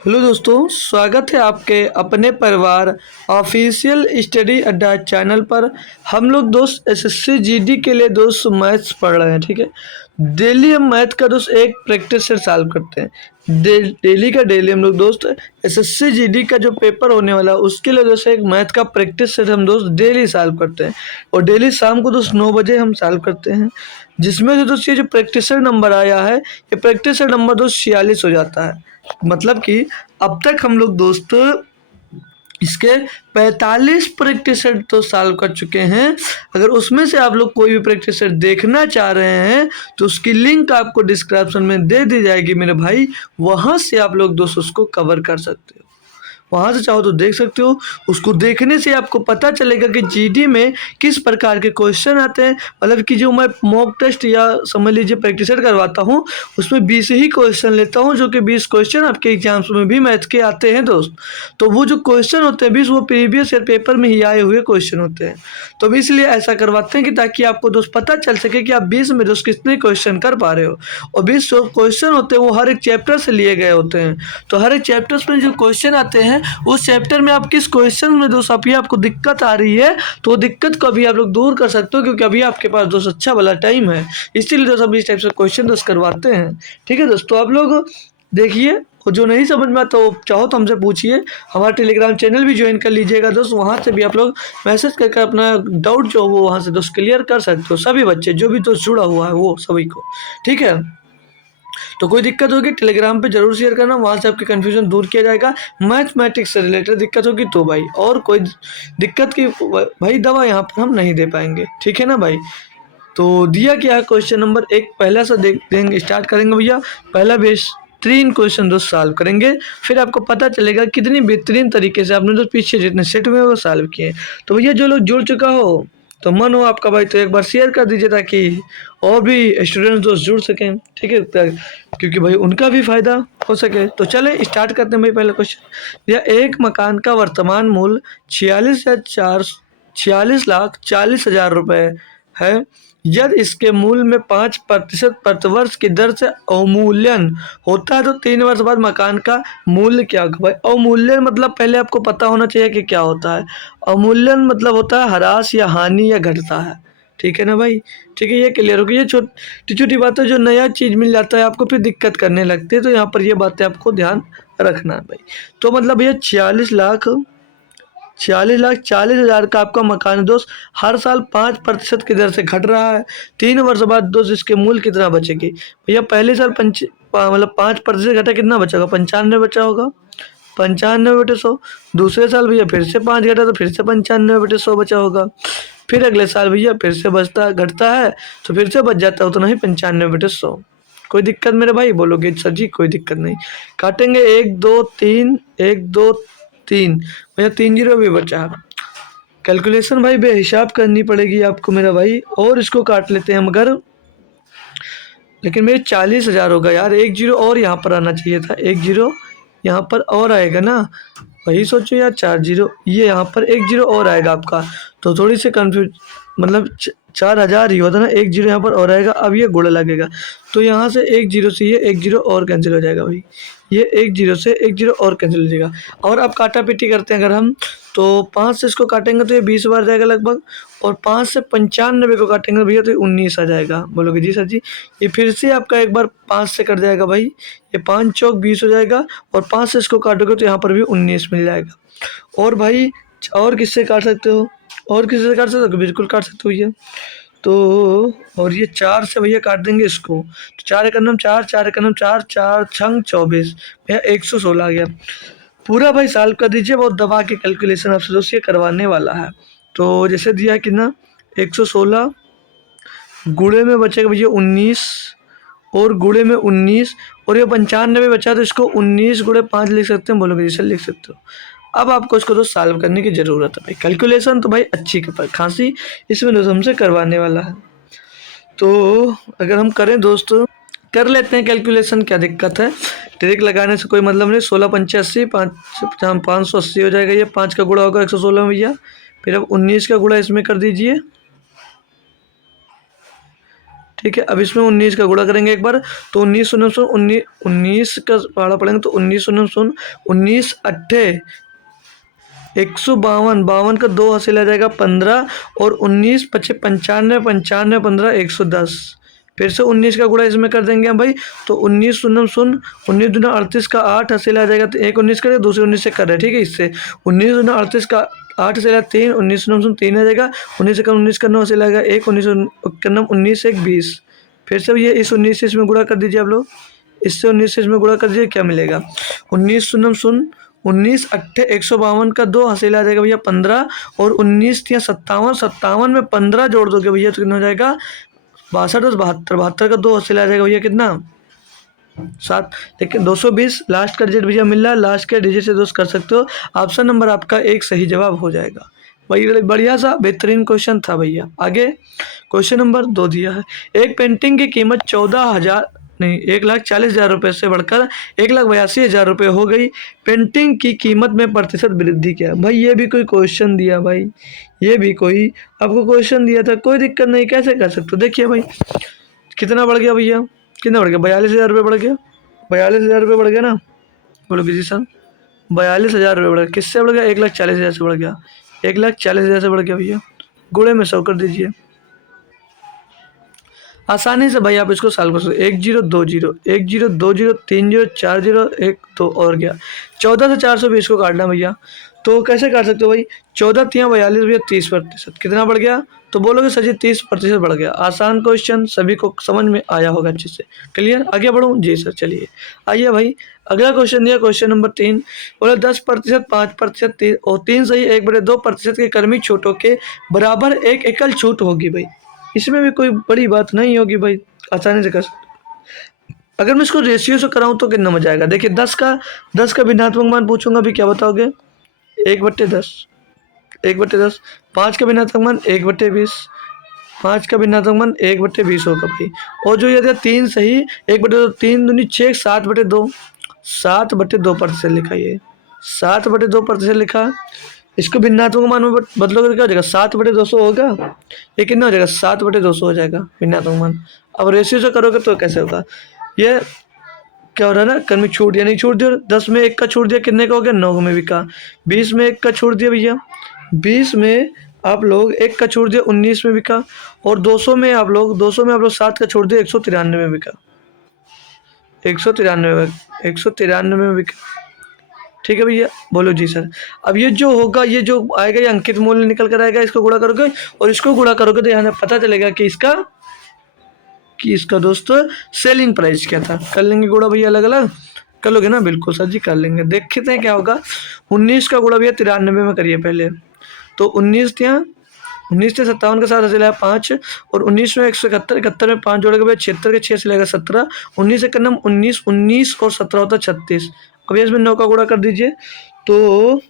Hello दोस्तों, स्वागत है आपके अपने परिवार ऑफिशियल स्टडी अड्डा चैनल पर। हम लोग दोस्त एसएससी जीडी के लिए दोस्त मैथ्स पढ़ रहे हैं। ठीक है, डेली हम मैथ का दोस्त एक प्रैक्टिस सेट सॉल्व करते हैं। डेली का डेली हम लोग दोस्त एसएससी जीडी का जो पेपर होने वाला है उसके लिए दोस्त एक मैथ का प्रैक्टिस सेट हम दोस्त डेली सॉल्व करते हैं। और डेली शाम को दोस्त 9 बजे हम सॉल्व करते हैं, जिसमें से दोस्त ये जो प्रैक्टिस सेट नंबर आया है, ये प्रैक्टिस सेट नंबर दोस्त 46 हो जाता है। मतलब कि अब तक हम लोग दोस्त इसके 45 प्रैक्टिस सेट तो सॉल्व कर चुके हैं। अगर उसमें से आप लोग कोई भी प्रैक्टिस सेट देखना चाह रहे हैं तो उसकी लिंक आपको डिस्क्रिप्शन में दे दी जाएगी मेरे भाई, वहां से आप लोग दोस्त उसको कवर कर सकते हो। वहां से चाहो तो देख सकते हो। उसको देखने से आपको पता चलेगा कि जीडी में किस प्रकार के क्वेश्चन आते हैं। मतलब कि जो मैं मॉक टेस्ट या समझ लीजिए प्रैक्टिस करवाता हूँ, उसमें 20 ही क्वेश्चन लेता हूँ, जो कि 20 क्वेश्चन आपके एग्जाम्स में भी मैथ के आते हैं दोस्त। तो वो जो क्वेश्चन होते हैं 20, वो प्रीवियस ईयर पेपर में ही आए हुए क्वेश्चन होते हैं। तो अब इसलिए ऐसा करवाते हैं कि ताकि आपको दोस्त पता चल सके कि आप 20 में दोस्त कितने क्वेश्चन कर पा रहे हो। और 20 जो क्वेश्चन होते हैं वो हर एक चैप्टर से लिए गए होते हैं। तो हर एक चैप्टर्स में जो क्वेश्चन आते हैं, उस चैप्टर में आप किस क्वेश्चन में दोस्त अभी आपको दिक्कत आ रही है, तो वो दिक्कत को अभी आप लोग दूर कर सकते हो, क्योंकि अभी आपके पास दोस्त अच्छा वाला टाइम है। इसीलिए दोस्त अभी इस टाइप से क्वेश्चन दोस्त करवाते हैं। ठीक है दोस्तों, आप लोग देखिए, और जो नहीं समझ में आता तो चाहो तो हमसे पूछिए। हमारा टेलीग्राम चैनल भी ज्वाइन कर लीजिएगा दोस्त, वहाँ से भी आप लोग मैसेज करके अपना डाउट जो वो वहाँ से दोस्त क्लियर कर सकते हो। सभी बच्चे जो भी दोस्त जुड़ा हुआ है वो सभी को। ठीक है, तो कोई दिक्कत होगी टेलीग्राम पे जरूर शेयर करना, वहाँ से आपकी कन्फ्यूजन दूर किया जाएगा। मैथमेटिक्स से रिलेटेड दिक्कत होगी तो भाई, और कोई दिक्कत की भाई दवा यहाँ पर हम नहीं दे पाएंगे। ठीक है ना भाई। तो दिया क्या है, क्वेश्चन नंबर 1 पहला सा देख देंगे, स्टार्ट करेंगे भैया। पहला बेहतरीन क्वेश्चन दोस्त सॉल्व करेंगे, फिर आपको पता चलेगा कितनी बेहतरीन तरीके से आपने जो पीछे जितने सेट में वो सॉल्व किए। तो भैया जो लोग जुड़ चुका हो, तो मन हो आपका भाई, तो एक बार शेयर कर दीजिए ताकि और भी स्टूडेंट्स दोस्त जुड़ सकें। ठीक है, क्योंकि भाई उनका भी फायदा हो सके। तो चले स्टार्ट करते हैं भाई। पहला क्वेश्चन, यह एक मकान का वर्तमान मूल्य 46,40,40,000 रुपए है। यदि इसके मूल्य में 5% प्रतिवर्ष की दर से अवमूल्यन होता है तो 3 वर्ष बाद मकान का मूल्य क्या होगा। भाई अवमूल्यन मतलब पहले आपको पता होना चाहिए कि क्या होता है। अवमूल्यन मतलब होता है ह्रास या हानि या घटता है। ठीक है ना भाई। ठीक है, ये क्लियर हो गई। ये छोटी छोटी बातें, जो नया चीज़ मिल जाता है आपको फिर दिक्कत करने लगती है, तो यहाँ पर ये बातें आपको ध्यान रखना है भाई। तो मतलब भैया 46,40,40,000 का आपका मकान है दोस्त, हर साल 5% की दर से घट रहा है। 3 वर्ष बाद दोस्त इसके मूल्य कितना बचेगी। भैया पहले साल मतलब 5% घटा, कितना बचा होगा, 95 बचा होगा। 95/100। दूसरे साल भैया फिर से 5 घटा तो फिर से 95/100 बचा होगा। फिर अगले साल भैया फिर से बचता घटता है तो फिर से बच जाता है उतना ही, 95/100। कोई दिक्कत मेरे भाई, बोलोगे सर जी कोई दिक्कत नहीं। काटेंगे 1 2 3, 1 2 3, भैया 3 जीरो भी बचा है। कैलकुलेशन भाई बेहिसाब करनी पड़ेगी आपको मेरा भाई, और इसको काट लेते हैं हम अगर। लेकिन मेरे 40,000 होगा यार, 1 जीरो और यहाँ पर आना चाहिए था। 1 जीरो यहाँ पर और आएगा ना, वही सोचो यार। 4 जीरो, ये यहाँ पर 1 जीरो और आएगा आपका, तो थोड़ी सी कन्फ्यूज, मतलब 4,000 ही होता ना। 1 जीरो यहाँ पर और आएगा, अब ये गुणा लगेगा, तो यहाँ से 1 जीरो से ये 1 जीरो और कैंसिल हो जाएगा भाई। ये 1 जीरो से 1 जीरो और कैंसिल हो जाएगा। और अब काटा पीटी करते हैं अगर हम, तो 5 से इसको काटेंगे तो ये 20 बार जाएगा लगभग, और 5 से 95 को काटेंगे भैया तो 19 आ जाएगा। बोलोगे जी सर जी। ये फिर से आपका एक बार 5 से कट जाएगा भाई, ये 5 चौक 20 हो जाएगा, और 5 से इसको काटोगे तो यहाँ पर भी 19 मिल जाएगा। और भाई और किससे काट सकते हो, और किसी से काट सकते हो, बिल्कुल काट सकते हो भैया। तो और ये 4 से भैया काट देंगे इसको, तो 4 एकम 4, 4 एकम 4, 4 छंग 24, भैया 116 आ गया। पूरा भाई सॉल्व कर दीजिए, बहुत दबा के कैलकुलेशन आपसे दोस्त ये करवाने वाला है। तो जैसे दिया कितना, 116 गुणे में बचेगा भैया 19, और गुणे में 19, और ये 95 बचा तो इसको 19 गुणे 5 लिख सकते हैं। बोलोगे जैसे लिख सकते हो। अब आपको इसको तो सॉल्व करने की ज़रूरत है भाई। कैलकुलेशन तो भाई अच्छी खासी इसमें दोस्त हमसे करवाने वाला है। तो अगर हम करें दोस्त, कर लेते हैं कैलकुलेशन, क्या दिक्कत है। ट्रिक लगाने से कोई मतलब नहीं। 16 × 85, 580 हो जाएगा। ये 5 का गुणा होगा 116 में भैया। फिर अब 19 का गुणा इसमें कर दीजिए। ठीक है। अब इसमें 19 का गुणा करेंगे एक बार, तो 19 शून्य शून्य 19 का पहाड़ा पड़ेंगे तो 19 शून्य शून्य 19 अट्ठे 152, 52 का 2 हासिल आ जाएगा 15, और 19 पचे 95, 95 15 110। फिर से 19 का गुणा इसमें कर देंगे हम भाई, तो 19 शून्य शून्य 19 दूना 38 का 8 हासिल आ जाएगा, तो एक 19 करेगा, दूसरे 19 से कर रहे हैं, ठीक है। इससे 19 दूना 38 का 8 हासिल 3, 19 शून्य शून्य 3 आ जाएगा, 19 से कम 19 करना हासिल आएगा एक, 19 करना 19 1 20। फिर से ये इस 19 से इसमें गुणा कर दीजिए आप लोग, इससे 19 से इसमें गुणा कर दीजिए, क्या मिलेगा 19 शून्य शून्य 19 अट्ठे 152 का 2 हासिल आ जाएगा भैया 15, और 19 या 57, 57 में 15 जोड़ दोगे भैया तो कितना हो जाएगा 62 और 72, 72 का 2 हासिल आ जाएगा भैया कितना 7। लेकिन 220 लास्ट का डिजिट भैया मिल रहा है, लास्ट के डिजिट से दोस्त कर सकते हो। ऑप्शन नंबर आपका एक सही जवाब हो जाएगा। भाई बढ़िया सा बेहतरीन क्वेश्चन था भैया। आगे क्वेश्चन नंबर 2 दिया है, एक पेंटिंग की कीमत 14,000 नहीं 1,40,000 रुपये से बढ़कर 1,82,000 रुपये हो गई, पेंटिंग की कीमत में प्रतिशत वृद्धि क्या है। भाई ये भी कोई क्वेश्चन दिया भाई, ये भी कोई आपको क्वेश्चन दिया था, कोई दिक्कत नहीं, कैसे कर सकते हो। देखिए भाई कितना बढ़ गया भैया, कितना बढ़ गया 42,000 रुपये बढ़ गया, 42,000 रुपये बढ़ गया ना, बोलो किसी सर 42,000 रुपये बढ़ गया, किससे बढ़ गया 1,40,000 से बढ़ गया, 1,40,000 से बढ़ गया भैया, गुणे में 100 कर दीजिए, आसानी से भाई आप इसको सॉल्व कर सकते हो। 1020 1020 30 40 1 2 और गया 14 से 420 को काटना भैया, तो कैसे काट सकते हो भाई 14 3 42 भैया 30%, कितना बढ़ गया तो बोलोगे सर जी 30% बढ़ गया। आसान क्वेश्चन सभी को समझ में आया होगा अच्छे से, क्लियर। आगे बढ़ूँ जी सर, चलिए आइए भाई अगला क्वेश्चन दिया क्वेश्चन नंबर 3, बोला 10%, 5% और 3 सही 1/2% के कर्मी छूटों के बराबर एक एकल छूट होगी भाई, इसमें भी कोई बड़ी बात नहीं होगी भाई, आसानी से कर सकते। अगर मैं इसको रेशियो से कराऊं तो कितना मजा आएगा। देखिए 10 का भिन्नात्मक मान पूछूंगा अभी, क्या बताओगे 1/10, 1/10। 5 का भिन्नात्मक मान 1/20, 5 का भिन्नात्मक मान 1/20 होगा भाई। और जो ये 3 सही 1/2 3 दूनी 6 7/2, 7/2% लिखा, ये 7/2% लिखा। इसको भिन्नात्मक मान में बदलोगे तो क्या हो जाएगा 7/200 होगा, ये कितना हो जाएगा 7/200 हो जाएगा भिन्नात्मक मान। अब रेशियो से करोगे तो कैसे होगा, ये क्या हो रहा है ना कर्मी छूट दिया, नहीं छूट दिया, 10 में 1 का छूट दिया कितने का हो गया 9 में बिका, 20 में 1 का छूट दिया भैया, 20 में आप लोग 1 का छूट दिया 19 में बिका, और 200 में आप लोग 7 का छोड़ दिया 193 में बिका, 193 में बिका, ठीक है भैया। बोलो जी सर। अब ये जो होगा ये जो आएगा ये अंकित मूल्य निकल कर आएगा, इसको गुणा करोगे और इसको गुणा करोगे तो यहाँ पता चलेगा कि इसका दोस्तों सेलिंग प्राइस क्या था। कर लेंगे गुणा भैया, अलग अलग कर लोगे ना, बिल्कुल सर जी कर लेंगे। देखते हैं क्या होगा, 19 का गुणा भैया 93 में करिए पहले, तो 19 से 57 के साथ हासिल है 5, और 19 में 171, 71 में 5 जोड़ेगा भैया 76 के 6 से लेगा 17, 19 से करना 19 और 17 होता 36। अब इसमें 9 का गुणा कर दीजिए, तो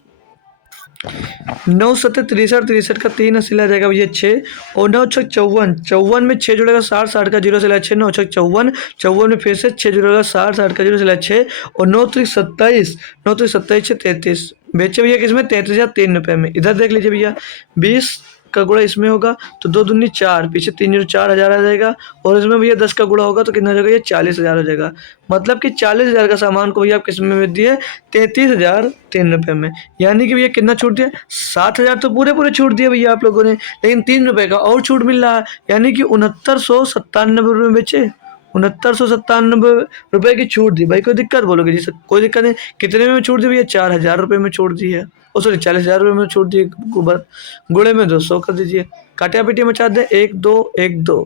9 7 63, 63 का 3 हासिल आ जाएगा भैया 6, और 9 6 54, 54 में 6 जुड़ेगा 60, 60 का 0 से ला 6, 9 6 54, 54 में फिर से 6 जुड़ेगा 60, 60 का 0 से ला 6, और 9 3 27, 9 3 27 6 33, बेचे भैया किसमें 33,003 रुपये में। इधर देख लीजिए भैया 20 का गुणा इसमें होगा तो 2 दूनी 4, पीछे 3 0 4,000 आ जाएगा, और इसमें भैया 10 का गुणा होगा तो कितना हो जाएगा ये 40,000 हो जाएगा। मतलब कि 40,000 का सामान को भैया आप किस में बेच दिए 33,003 रुपये में, यानी कि भैया कितना छूट दिया 7,000 तो पूरे छूट दिए भैया आप लोगों ने, लेकिन 3 रुपये का और छूट मिल रहा है, यानी कि 6997 रुपये में बेचे, 6997 रुपये की छूट दी भाई। कोई दिक्कत बोलोगे जी सर, कोई दिक्कत नहीं। कितने में छूट दी भैया 4,000 रुपये में छूट दी है, ओ सॉरी 40,000 रुपये में छूट दी, गुणे में 200 कर दीजिए, काटिया पीटी मचा दें 1 2 1 2,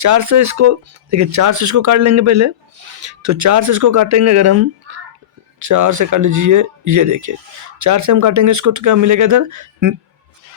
4 से इसको देखिए 4 से इसको काट लेंगे पहले, तो 4 से इसको काटेंगे अगर हम 4 से काट लीजिए, ये देखिए 4 से हम काटेंगे इसको तो क्या मिलेगा इधर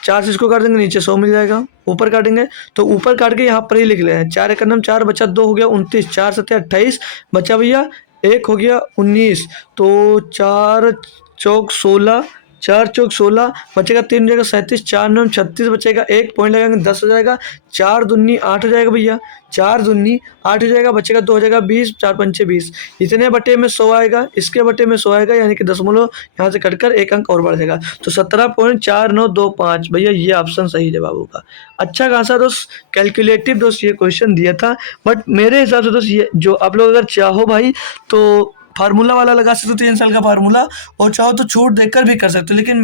4 से इसको काट देंगे नीचे 100 मिल जाएगा, ऊपर काटेंगे तो ऊपर काट के यहाँ पर ही लिख ले हैं 4 एक 4 बचा 2 हो गया 29, 4 7 28 बचा भैया 1 हो गया 19, तो 4 चौक 16, 4 चौक 16 बचेगा, 3 जगह 37, 4 9 36 बचेगा, 1 पॉइंट लगाएंगे 10 हो जाएगा, 4 दूनी 8 हो जाएगा भैया, 4 दूनी 8 हो जाएगा, बचेगा 2 हो जाएगा 20, 4 पंचे 20, इतने बटे में 100 आएगा, इसके बटे में 100 आएगा, यानी कि दशमलव यहाँ से कटकर एक अंक और बढ़ जाएगा, तो 17.4925 भैया ये ऑप्शन सही जवाब होगा। अच्छा खासा दोस्त कैलकुलेटिव दोस्त ये क्वेश्चन दिया था, बट मेरे हिसाब से दोस्त ये जो आप लोग अगर चाहो भाई तो फार्मूला वाला लगा सकते हो 3 साल का फार्मूला, और चाहो तो छूट देकर भी कर सकते हो, लेकिन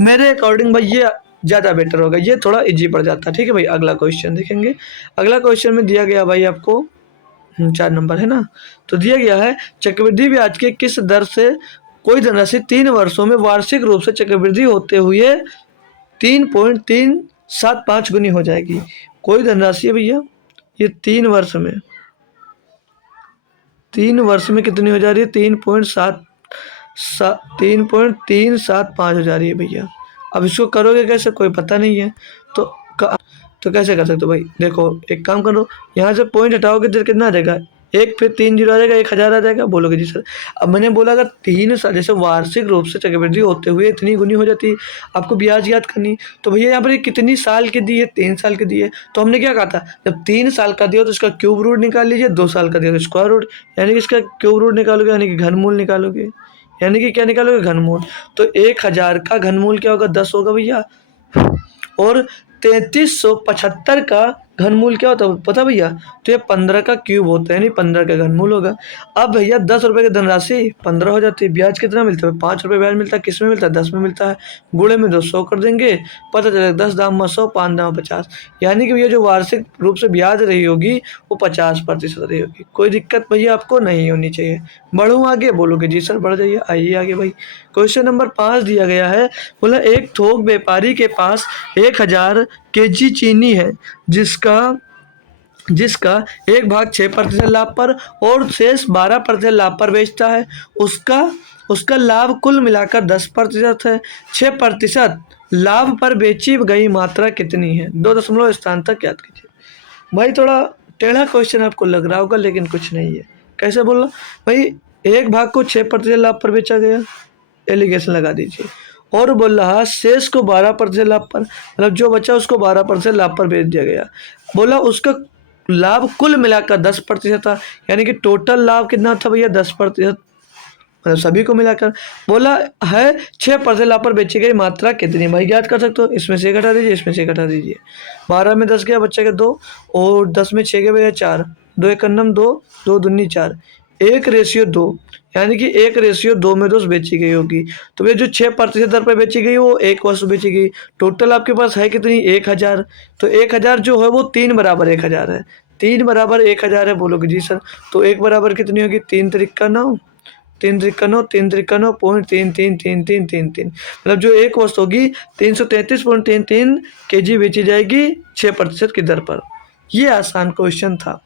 मेरे अकॉर्डिंग भाई ये ज़्यादा बेटर होगा, ये थोड़ा इजी पड़ जाता है। ठीक है भाई, अगला क्वेश्चन देखेंगे। अगला क्वेश्चन में दिया गया भाई आपको 4 नंबर है ना, तो दिया गया है चक्रवृद्धि ब्याज के किस दर से कोई धनराशि 3 वर्षों में वार्षिक रूप से चक्रवृद्धि होते हुए 3.375 गुनी हो जाएगी। कोई धनराशि है भैया, ये 3 वर्ष में कितनी हो जा रही है, 3.375 हो जा रही है भैया। अब इसको करोगे कैसे, कोई पता नहीं है, तो तो कैसे कर सकते हो भाई, देखो एक काम करो, यहाँ से पॉइंट हटाओगे तो कितना आ जाएगा, एक, फिर 3 जीरो आ जाएगा, 1000 आ जाएगा। बोलोगे जी सर, अब मैंने बोला अगर 3 साल जैसे वार्षिक रूप से चक्रवृद्धि होते हुए इतनी गुनी हो जाती है, आपको ब्याज याद करनी, तो भैया यहाँ पर ये कितनी साल की दी है, 3 साल की दी है, तो हमने क्या कहा था, जब 3 साल का दिया तो इसका क्यूब रूट निकाल लीजिए, 2 साल का दिया तो स्क्वायर रूट, यानी कि इसका क्यूब रूट निकालोगे, यानी कि घनमूल निकालोगे, यानी कि क्या निकालोगे, घनमूल। तो 1000 का घनमूल क्या होगा, 10 होगा भैया, और 3375 का घनमूल क्या होता है पता भैया, तो ये 15 का क्यूब होता है, यानी 15 का घनमूल होगा। अब भैया 10 रुपये की धनराशि 15 हो जाती है, ब्याज कितना मिलता है, 5 रुपये ब्याज मिलता है, किस में मिलता है, 10 में मिलता है, गुणे में 200 कर देंगे, पता चलेगा 10 दाम 100, 5 दाम 50, यानी कि भैया जो वार्षिक रूप से ब्याज रही होगी वो 50% रही होगी। कोई दिक्कत भैया आपको नहीं होनी चाहिए। बढ़ूँ आगे, बोलोगे जी सर बढ़ जाइए, आइए आगे भाई। क्वेश्चन नंबर 5 दिया गया है, बोला एक थोक व्यापारी के पास 1000 केजी चीनी है, जिसका 1/6% लाभ पर और शेष 12% लाभ पर बेचता है, उसका लाभ कुल मिलाकर 10% है, 6% लाभ पर बेची गई मात्रा कितनी है, 2 दशमलव स्थान तक याद कीजिए। भाई थोड़ा टेढ़ा क्वेश्चन आपको लग रहा होगा, लेकिन कुछ नहीं है। कैसे बोला भाई, 1 भाग को 6% लाभ पर बेचा गया, एलिगेशन लगा दीजिए, और बोल रहा शेष को 12% लाभ पर, मतलब जो बचा उसको 12% लाभ पर बेच दिया गया। बोला उसका लाभ कुल मिलाकर 10% था, यानी कि टोटल लाभ कितना था भैया, 10%, मतलब सभी को मिलाकर। बोला है 6% लाभ पर बेची गई मात्रा कितनी, भाई याद कर सकते हो, इसमें से घटा दीजिए, इसमें से घटा दीजिए। 12 में 10 गया, बच्चे के 2, और 10 में 6 गया भैया 4, 2 एक अन्नम 2, 2 दूनी 4, 1:2, यानी कि 1:2 में दोस्त बेची गई होगी। तो भैया जो 6% दर पर बेची गई वो एक वस्तु बेची गई, टोटल आपके पास है कितनी, 1000, तो 1000 जो है वो 3 बराबर 1000 है, 3 बराबर 1000 है, बोलोगे जी सर, तो 1 बराबर कितनी होगी, 3 त्रिका 9, 3 त्रिका 9, 3 त्रिका 9, 0.333333, मतलब जो एक वस्तु होगी 333.33 kg बेची जाएगी 6% की दर पर। ये आसान क्वेश्चन था।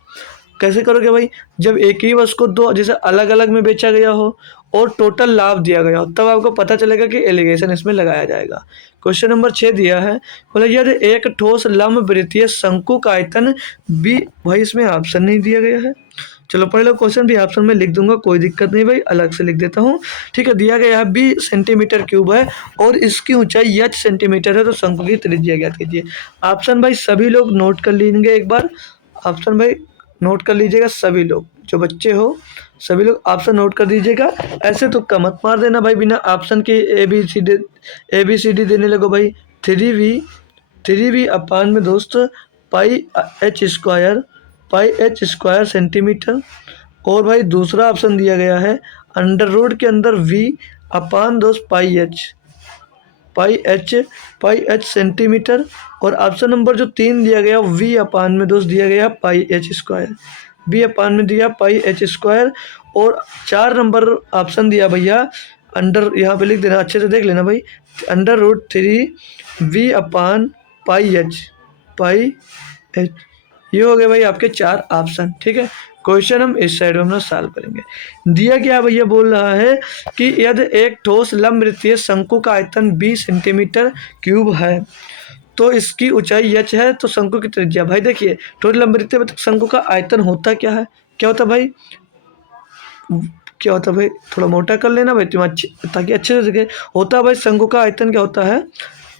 कैसे करोगे भाई, जब एक ही वस्तु को दो जैसे अलग अलग में बेचा गया हो और टोटल लाभ दिया गया हो, तब आपको पता चलेगा कि एलिगेशन इसमें लगाया जाएगा। क्वेश्चन नंबर 6 दिया है, बोला यार एक ठोस लंब वृत्तीय शंकु का आयतन भी, भाई इसमें ऑप्शन नहीं दिया गया है, चलो पहले क्वेश्चन भी ऑप्शन में लिख दूंगा, कोई दिक्कत नहीं भाई, अलग से लिख देता हूँ। ठीक है, दिया गया है 20 सेंटीमीटर क्यूब है और इसकी ऊंचाई h सेंटीमीटर है, तो शंकु की त्रिज्या ज्ञात कीजिए। ऑप्शन भाई सभी लोग नोट कर लेंगे एक बार, ऑप्शन भाई नोट कर लीजिएगा, सभी लोग जो बच्चे हो सभी लोग ऑप्शन नोट कर दीजिएगा। ऐसे तो मत मार देना भाई बिना ऑप्शन के ए बी सी डी देने लगो भाई। 3v अपान में दोस्त पाई h स्क्वायर सेंटीमीटर, और भाई दूसरा ऑप्शन दिया गया है अंडर रूट के अंदर v अपान दोस्त पाई एच सेंटीमीटर, और ऑप्शन नंबर जो 3 दिया गया v अपान में दोस्त दिया गया पाई h स्क्वायर, v अपान में दिया पाई h स्क्वायर, और 4 नंबर ऑप्शन दिया भैया अंडर, यहाँ पे लिख देना, अच्छे से देख लेना भाई, अंडर रूट 3v अपान पाई एच, ये हो गए भाई आपके 4 ऑप्शन। ठीक है, क्वेश्चन हम इस साइड में हम सॉल्व करेंगे। दिया गया भैया बोल रहा है कि यदि एक ठोस लंब वृत्तीय शंकु का आयतन 20 सेंटीमीटर क्यूब है तो इसकी ऊंचाई h है, तो शंकु की त्रिज्या, भाई देखिए ठोस लंब वृत्तीय शंकु का आयतन होता क्या है, क्या होता है भाई, क्या होता है भाई, थोड़ा मोटा कर लेना भाई तुम अच्छे, ताकि अच्छे से दिखे। होता है भाई शंकु का आयतन क्या होता है,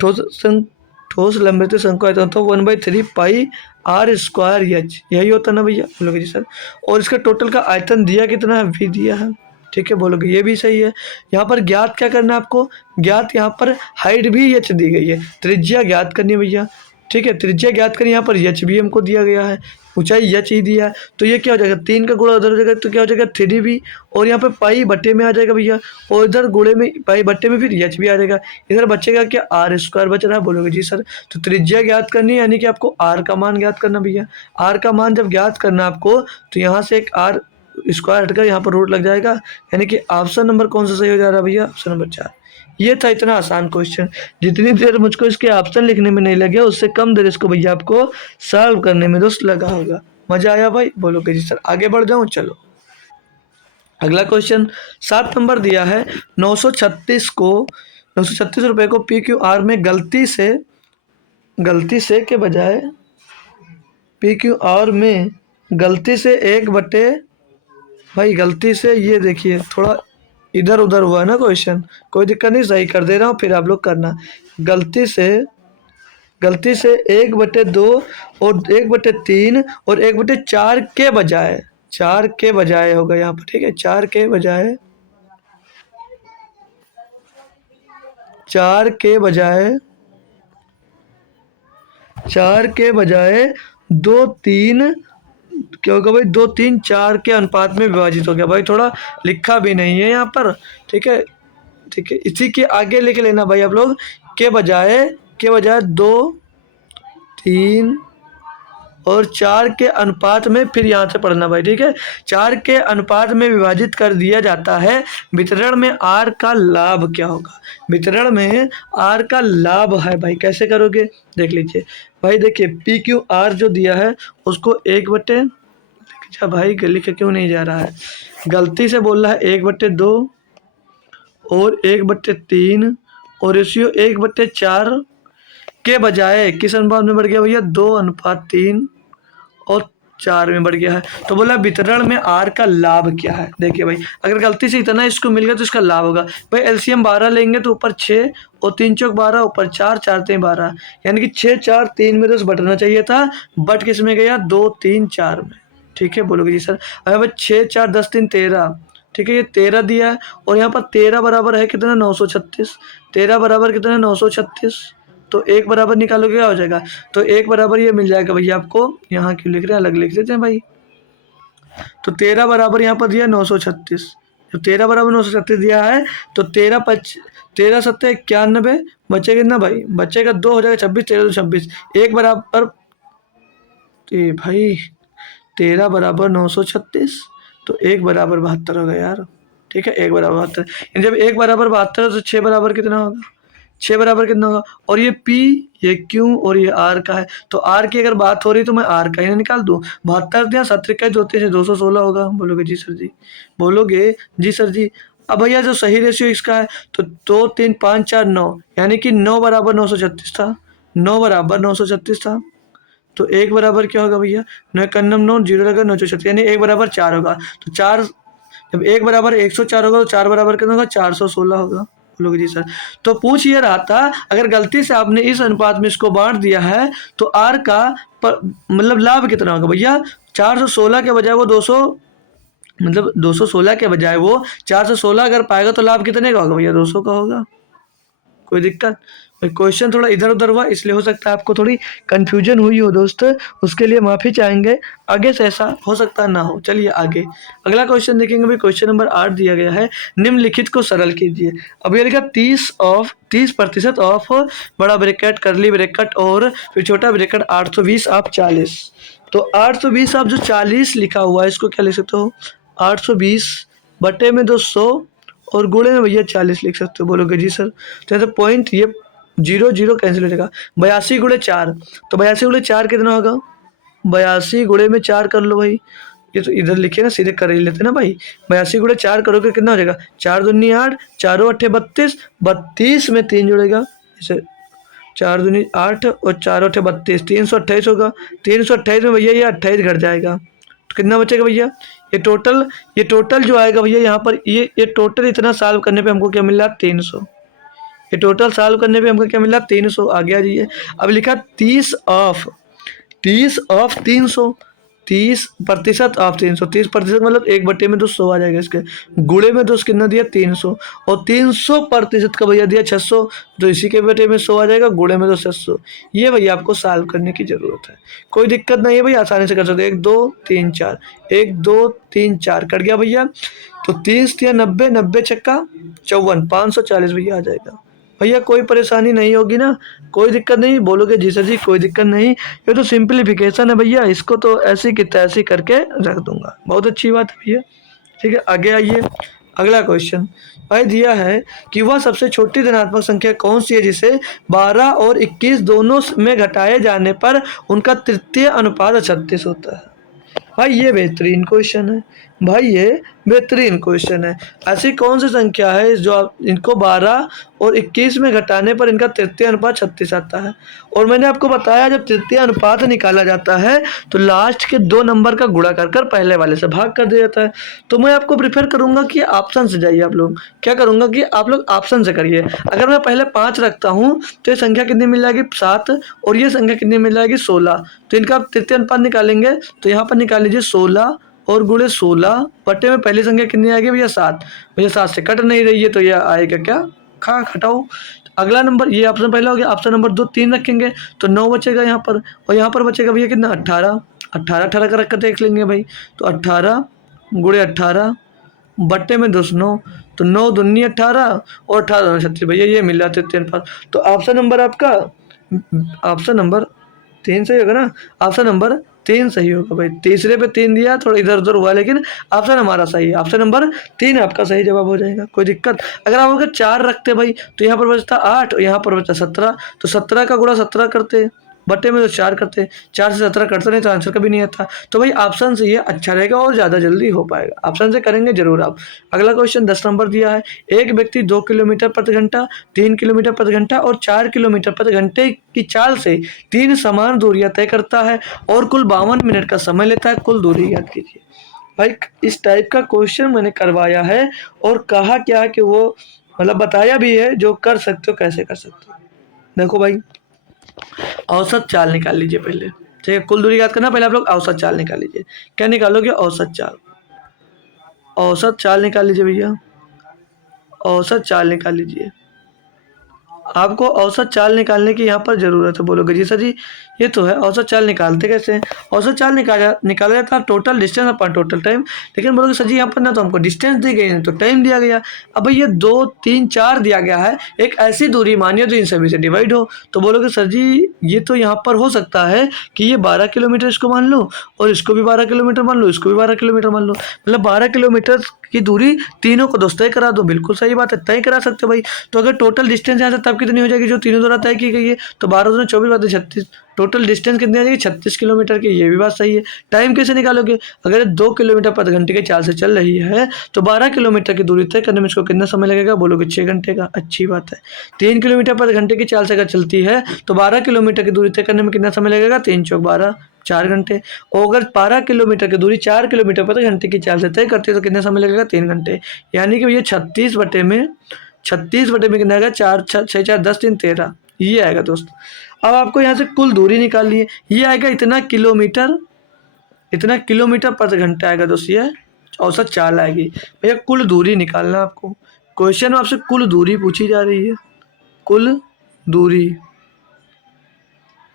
ठोस शंक, ठोस लंबे शंकु आयतन होता है 1/3 पाई आर स्क्वायर एच, यही होता है ना भैया, बोलोगे जी सर। और इसका टोटल का आयतन दिया कितना है, वी दिया है, ठीक है, बोलोगे ये भी सही है। यहाँ पर ज्ञात क्या करना है आपको, ज्ञात यहाँ पर हाइट भी एच दी गई है, त्रिज्या ज्ञात करनी है भैया, ठीक है, त्रिज्या ज्ञात करनी, यहाँ पर एच भी हमको दिया गया है, ऊंचाई एच ही दिया है। तो ये क्या हो जाएगा, 3 का गुणा उधर हो जाएगा तो क्या हो जाएगा 3b, और यहाँ पे पाई बट्टे में आ जाएगा भैया, और इधर गुणे में पाई बट्टे में फिर एच भी आ जाएगा, इधर बचेगा क्या, आर स्क्वायर बच रहा है, बोलोगे जी सर। तो त्रिज्या ज्ञात करनी है, यानी कि आपको आर का मान ज्ञात करना भैया। आर का मान जब ज्ञात करना आपको, तो यहाँ से एक आर स्क्वायर हटकर यहाँ पर रूट लग जाएगा, यानी कि ऑप्शन नंबर कौन सा सही हो जा रहा है भैया, ऑप्शन नंबर 4। ये था इतना आसान क्वेश्चन, जितनी देर मुझको इसके ऑप्शन लिखने में नहीं लगे, उससे कम देर इसको भैया आपको सॉल्व करने में दोस्त लगा होगा। मजा आया भाई, बोलोगे जी सर। आगे बढ़ जाऊं, चलो अगला क्वेश्चन 7 नंबर दिया है। 936 रुपए को पी क्यू आर में गलती से के बजाय पी क्यू आर में गलती से 1/, भाई गलती से, ये देखिए थोड़ा इधर उधर हुआ है ना क्वेश्चन, कोई दिक्कत नहीं, सही कर दे रहा हूँ, फिर आप लोग करना। गलती से 1/2 और 1/3 और 1/4 के बजाय, 4 के बजाय होगा यहाँ पर, ठीक है, 4 के बजाय, 4 के बजाय, 4 के बजाय 2 3, क्या होगा भाई, 2 3 4 के अनुपात में विभाजित हो गया, भाई थोड़ा लिखा भी नहीं है यहाँ पर, ठीक है, ठीक है, इसी के आगे लिख लेना भाई आप लोग, के बजाय 2 3 और 4 के अनुपात में, फिर यहाँ से पढ़ना भाई, ठीक है, 4 के अनुपात में विभाजित कर दिया जाता है। वितरण में आर का लाभ क्या होगा, वितरण में आर का लाभ है भाई, कैसे करोगे देख लीजिए भाई। देखिए पी क्यू आर जो दिया है उसको 1/, अच्छा भाई लिखा क्यों नहीं जा रहा है, गलती से बोल रहा है 1/2 और 1/3 और रेशियो 1/4 के बजाय किस अनुपात में बढ़ गया भैया, 2:3 और 4 में बढ़ गया है। तो बोला वितरण में आर का लाभ क्या है। देखिए भाई अगर गलती से इतना इसको मिल गया तो इसका लाभ होगा भाई, एलसीएम 12 लेंगे तो ऊपर 6 और 3 चौक 12, ऊपर 4 4 3 12, यानी कि 6 4 3 में तो बटना चाहिए था, बट किस में गया, 2 3 4 में, ठीक है, बोलोगे जी सर। अगर भाई 6 4 10 3 13, ठीक है, ये 13 दिया है, और यहाँ पर 13 बराबर है कितना, 936, 13 बराबर कितना, 936, तो 1 बराबर निकालोगे क्या हो जाएगा, तो 1 बराबर ये मिल जाएगा भैया आपको, यहाँ क्यों लिख रहे हैं, अलग लिख देते हैं भाई। तो 13 बराबर यहाँ पर दिया 936, जब 13 बराबर 936 दिया है तो 13 सत्ते 91, बचेगा कितना भाई, बचेगा 2, हो जाएगा 26, 13 तो 26, 1 बराबर, ये भाई 13 बराबर 936, तो 1 बराबर 72 होगा यार, ठीक है, 1 बराबर 72, जब 1 बराबर 72 है तो 6 बराबर कितना होगा, 6 बराबर कितना होगा, और ये P, ये Q और ये R का है, तो R की अगर बात हो रही तो मैं R का ही निकाल दूँ, 72 या 17 का जोते हैं 216 होगा, बोलोगे जी सर जी, बोलोगे जी सर जी। अब भैया जो सही रेशियो इसका है तो 2 3 5 4 9, यानी कि 9 बराबर 936 था, 9 बराबर 936 था, तो 1 बराबर क्या होगा भैया, 9 कन्नम 9 जीरो लगा 936, यानी 1 बराबर 4 होगा, तो 4, जब 1 बराबर 104 होगा तो 4 बराबर कितना होगा, 416 होगा, बोलोगे जी सर। तो पूछ ये रहा था अगर गलती से आपने इस अनुपात में इसको बांट दिया है तो आर का मतलब लाभ कितना होगा भैया, 416 के बजाय वो 200, मतलब 216 के बजाय वो 416 अगर पाएगा तो लाभ कितने का होगा भैया, 200 का होगा। कोई दिक्कत, क्वेश्चन थोड़ा इधर उधर हुआ इसलिए हो सकता है आपको थोड़ी कंफ्यूजन हुई हो दोस्त, उसके लिए माफ़ी चाहेंगे, आगे से ऐसा हो सकता ना हो। चलिए आगे अगला क्वेश्चन देखेंगे भाई, क्वेश्चन नंबर 8 दिया गया है, निम्नलिखित को सरल कीजिए। अब ये लिखा 30% ऑफ बड़ा ब्रैकेट करली ब्रैकेट और फिर छोटा ब्रैकेट 820 आप 40, तो 820 आप जो 40 लिखा हुआ है इसको क्या लिख सकते हो, 820 बटे में 200 और गुणे में भैया 40 लिख सकते हो, बोलोगे जी सर। तो ऐसे पॉइंट ये 0 0 कैंसिल हो जाएगा, 82 गुणे 4, तो 82 गुणे 4 कितना होगा, 82 गुणे में 4 कर लो भाई, ये तो इधर लिखे ना, सीधे कर ही लेते ना भाई, 82 गुणे 4 करोगे कितना हो जाएगा, 4 दूनी 8, 4 अट्ठे 32, 32 में 3 जुड़ेगा, जैसे 4 दूनी 8 और 4 अट्ठे 32, 328 होगा, 328 में भैया ये 28 घट जाएगा, तो कितना बचेगा भैया, ये टोटल जो आएगा भैया यहाँ पर, ये टोटल इतना सॉल्व करने पे हमको क्या मिल रहा है 300। ये टोटल सॉल्व करने पे हमको क्या मिला 300 आ गया जी। अब लिखा 30 ऑफ 300, 30% ऑफ 300, 30% मतलब 1/2 में 200 आ जाएगा इसके। गुणे में 2 कितना दिया 300, और 300% का भैया दिया 600, तो इसी के बटे में 100 आ जाएगा, गुणे में 2 600। ये भैया आपको सॉल्व करने की जरूरत है, कोई दिक्कत नहीं है भैया, आसानी से कर सकते हैं। 1 2 3 4, 1 2 3 4 कट गया भैया। तो 30 या 90, 90 छक्का 54, 540 भैया आ जाएगा। भैया कोई परेशानी नहीं होगी ना, कोई दिक्कत नहीं, बोलोगे जी सर जी कोई दिक्कत नहीं, ये तो सिंप्लीफिकेशन है भैया, इसको तो ऐसी की तैसी करके रख दूंगा। बहुत अच्छी बात है भैया। ठीक है, आगे आइए। अगला क्वेश्चन भाई दिया है कि वह सबसे छोटी धनात्मक संख्या कौन सी है जिसे 12 और 21 दोनों में घटाए जाने पर उनका तृतीय अनुपात 36 होता है। भाई ये बेहतरीन क्वेश्चन है, भाई ये बेहतरीन क्वेश्चन है। ऐसी कौन सी संख्या है जो आप इनको 12 और 21 में घटाने पर इनका तृतीय अनुपात 36 आता है। और मैंने आपको बताया जब तृतीय अनुपात निकाला जाता है तो लास्ट के 2 नंबर का गुणा कर कर पहले वाले से भाग कर दिया जाता है। तो मैं आपको प्रेफर करूंगा कि ऑप्शन से जाइए, आप लोग क्या करूंगा कि आप लोग ऑप्शन से करिए। अगर मैं पहले 5 रखता हूँ तो ये संख्या कितनी मिल जाएगी 7, और ये संख्या कितनी मिल जाएगी 16। तो इनका आप तृतीय अनुपात निकालेंगे तो यहाँ पर निकाल लीजिए 16 और गुणे 16 बटे में पहली संख्या कितनी आएगी भैया 7। भैया 7 से कट नहीं रही है तो यह आएगा क्या, खा घटाओ। अगला नंबर, ये ऑप्शन पहला हो गया। ऑप्शन नंबर 2 3 रखेंगे तो 9 बचेगा यहाँ पर, और यहाँ पर बचेगा भैया कितना 18, 18 का रख कर देख लेंगे भाई। तो 18 गुणे 18 बट्टे में 9, तो 9 दूनी 18 और 18 36 भैया ये मिल जाते 3 पास। तो ऑप्शन नंबर आपका, ऑप्शन नंबर 3 सही होगा ना, ऑप्शन नंबर 3 सही होगा भाई। तीसरे पे 3 दिया, थोड़ा इधर उधर हुआ, लेकिन ऑप्शन हमारा सही है, ऑप्शन नंबर 3 आपका सही जवाब हो जाएगा। कोई दिक्कत, अगर आप अगर 4 रखते भाई तो यहाँ पर बचता 8 और यहाँ पर बचता 17, तो 17 का गुणा 17 करते, बट्टे में तो 4 करते, 4 से 17 करते नहीं तो आंसर कभी नहीं आता। तो भाई ऑप्शन से ये अच्छा रहेगा और ज़्यादा जल्दी हो पाएगा, ऑप्शन से करेंगे जरूर आप। अगला क्वेश्चन 10 नंबर दिया है, एक व्यक्ति 2 किलोमीटर प्रति घंटा, 3 किलोमीटर प्रति घंटा और 4 किलोमीटर प्रति घंटे की चाल से 3 समान दूरियां तय करता है और कुल 52 मिनट का समय लेता है, कुल दूरी याद कीजिए। भाई इस टाइप का क्वेश्चन मैंने करवाया है और कहा क्या कि वो मतलब बताया भी है जो कर सकते हो कैसे कर सकते हो। देखो भाई औसत चाल निकाल लीजिए पहले, ठीक है, कुल दूरी याद करना, पहले आप लोग औसत चाल निकाल लीजिए। क्या निकालोगे, औसत चाल, औसत चाल निकाल लीजिए भैया, औसत चाल निकाल लीजिए। आपको औसत चाल निकालने की यहाँ पर ज़रूरत है, बोलोगे जी सर जी ये तो है, औसत चाल निकालते कैसे हैं? औसत चाल निकाला जाता है total distance upon total time, लेकिन बोलोगे सर जी यहाँ पर ना तो हमको डिस्टेंस दी गई है तो टाइम दिया गया। अब ये 2 3 4 दिया गया है, एक ऐसी दूरी मानिए जो इन सभी से डिवाइड हो, तो बोलोगे सर जी ये तो यहाँ पर हो सकता है कि ये 12 किलोमीटर इसको मान लो और इसको भी 12 किलोमीटर मान लो, इसको भी 12 किलोमीटर मान लो, मतलब 12 किलोमीटर की दूरी तीनों को दोस्त तय करा दो। बिल्कुल सही बात है, तय करा सकते हो भाई। तो अगर टोटल डिस्टेंस यहाँ से तब कितनी हो जाएगी जो तीनों द्वारा तय की गई है, तो 12 दूनी 24 बात 36, टोटल डिस्टेंस कितनी आ जाएगी 36 किलोमीटर की। ये भी बात सही है। टाइम कैसे निकालोगे, अगर 2 किलोमीटर प्रति घंटे की चाल से चल रही है तो 12 किलोमीटर की दूरी तय करने में इसको कितना समय लगेगा, बोलोगे 6 घंटे का। अच्छी बात है। 3 किलोमीटर प्रति घंटे की चाल से अगर चलती है तो 12 किलोमीटर की दूरी तय करने में कितना समय लगेगा, 3 चौक 12, 4 घंटे। और अगर 12 किलोमीटर की दूरी 4 किलोमीटर प्रति घंटे की चाल से तय करती है तो कितना समय लगेगा, 3 घंटे। यानी कि ये 36 बटे में कितना आएगा, 4 6 4 10 3 13, ये आएगा दोस्त। अब आपको यहाँ से कुल दूरी निकालनी है, ये आएगा इतना किलोमीटर प्रति घंटा आएगा दोस्त, ये औसत चाल आएगी। भैया कुल दूरी निकालना आपको, क्वेश्चन में आपसे कुल दूरी पूछी जा रही है, कुल दूरी,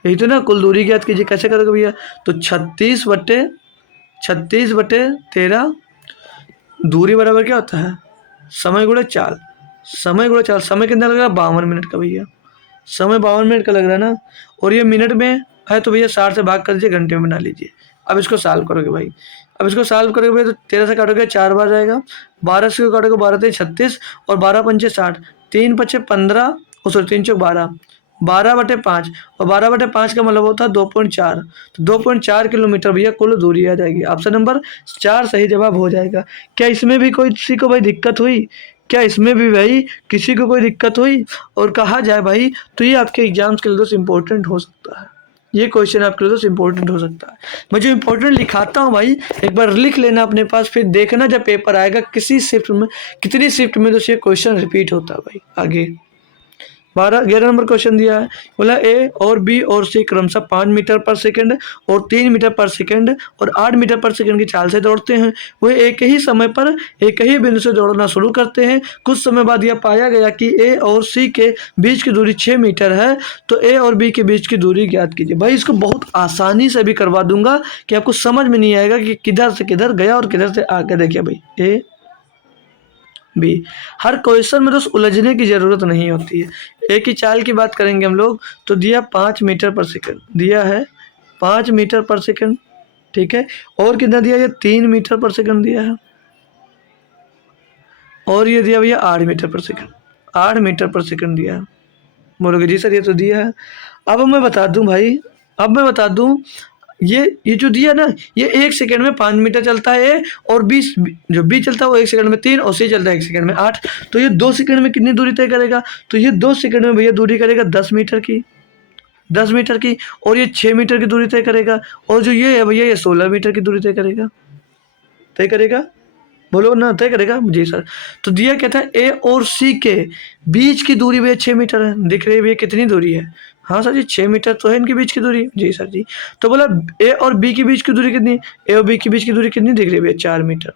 यही तो ना, कुल दूरी ज्ञात कीजिए। कैसे करोगे भैया, तो 36 बटे 13, दूरी बराबर क्या होता है, समय गुणे चाल, समय कितना लग रहा है 52 मिनट का भैया, समय 52 मिनट का लग रहा है ना, और ये मिनट में है तो भैया 60 से भाग कर दीजिए, घंटे में बना लीजिए। अब इसको सॉल्व करोगे भाई, अब इसको सॉल्व करोगे भैया तो 13 से काटोगे 4 बार जाएगा, 12 से काटोगे 12 3 36 और 12 पंचे 60, 3 पचे 15 और सॉरी 3 चौक 12, 12 बटे 5 और 12 बटे 5 का मतलब होता है 2.4, तो 2.4 किलोमीटर भैया कुल दूरी आ जाएगी। ऑप्शन नंबर 4 सही जवाब हो जाएगा। क्या इसमें भी कोई किसी को भाई दिक्कत हुई, क्या इसमें भी भाई किसी को कोई दिक्कत हुई? और कहा जाए भाई तो ये आपके एग्जाम्स के लिए दोस्त इम्पोर्टेंट हो सकता है, ये क्वेश्चन आपके लिए दोस्त इंपॉर्टेंट हो सकता है। मैं जो इंपॉर्टेंट लिखाता हूँ भाई एक बार लिख लेना अपने पास, फिर देखना जब पेपर आएगा किसी शिफ्ट में कितनी शिफ्ट में दोस्त ये क्वेश्चन रिपीट होता है भाई। आगे 11 नंबर क्वेश्चन दिया है, बोला ए और बी और सी क्रमशः 5 मीटर पर सेकंड और 3 मीटर पर सेकंड और 8 मीटर पर सेकंड की चाल से दौड़ते हैं। वे एक ही समय पर एक ही बिंदु से दौड़ना शुरू करते हैं। कुछ समय बाद यह पाया गया कि ए और सी के बीच की दूरी 6 मीटर है, तो ए और बी के बीच की दूरी ज्ञात कीजिए। भाई इसको बहुत आसानी से भी करवा दूंगा कि आपको समझ में नहीं आएगा कि किधर से किधर गया और किधर से आगे। देखिए भाई ए बी, हर क्वेश्चन में दोस्त उलझने की जरूरत नहीं होती है। एक ही चाल की बात करेंगे हम लोग, तो दिया 5 मीटर पर सेकंड, दिया है 5 मीटर पर सेकंड, ठीक है। और कितना दिया, ये 3 मीटर पर सेकंड दिया है, और ये दिया भैया 8 मीटर पर सेकंड, 8 मीटर पर सेकंड दिया है। बोलोगे जी सर ये तो दिया है। अब मैं बता दूं भाई, अब मैं बता दूं ये जो दिया ना, ये 1 सेकंड में 5 मीटर चलता है ए, और 20 जो बी चलता है वो 1 सेकंड में 3, और सी चलता है 1 सेकंड में 8। तो ये 2 सेकंड में कितनी दूरी तय करेगा, तो ये 2 सेकंड में भैया दूरी करेगा 10 मीटर की, 10 मीटर की, और ये 6 मीटर की दूरी तय करेगा, और जो ये है भैया ये 16 मीटर की दूरी तय करेगा, तय करेगा। बोलो ना, तय करेगा जी सर। तो दिया क्या था, ए और सी के बीच की दूरी भैया 6 मीटर है। दिख रही है भैया कितनी दूरी है, हाँ सर जी 6 मीटर तो है इनके बीच की दूरी, जी सर जी। तो बोला ए और बी के बीच की दूरी कितनी, ए और बी के बीच की दूरी कितनी दिख रही है भैया 4 मीटर।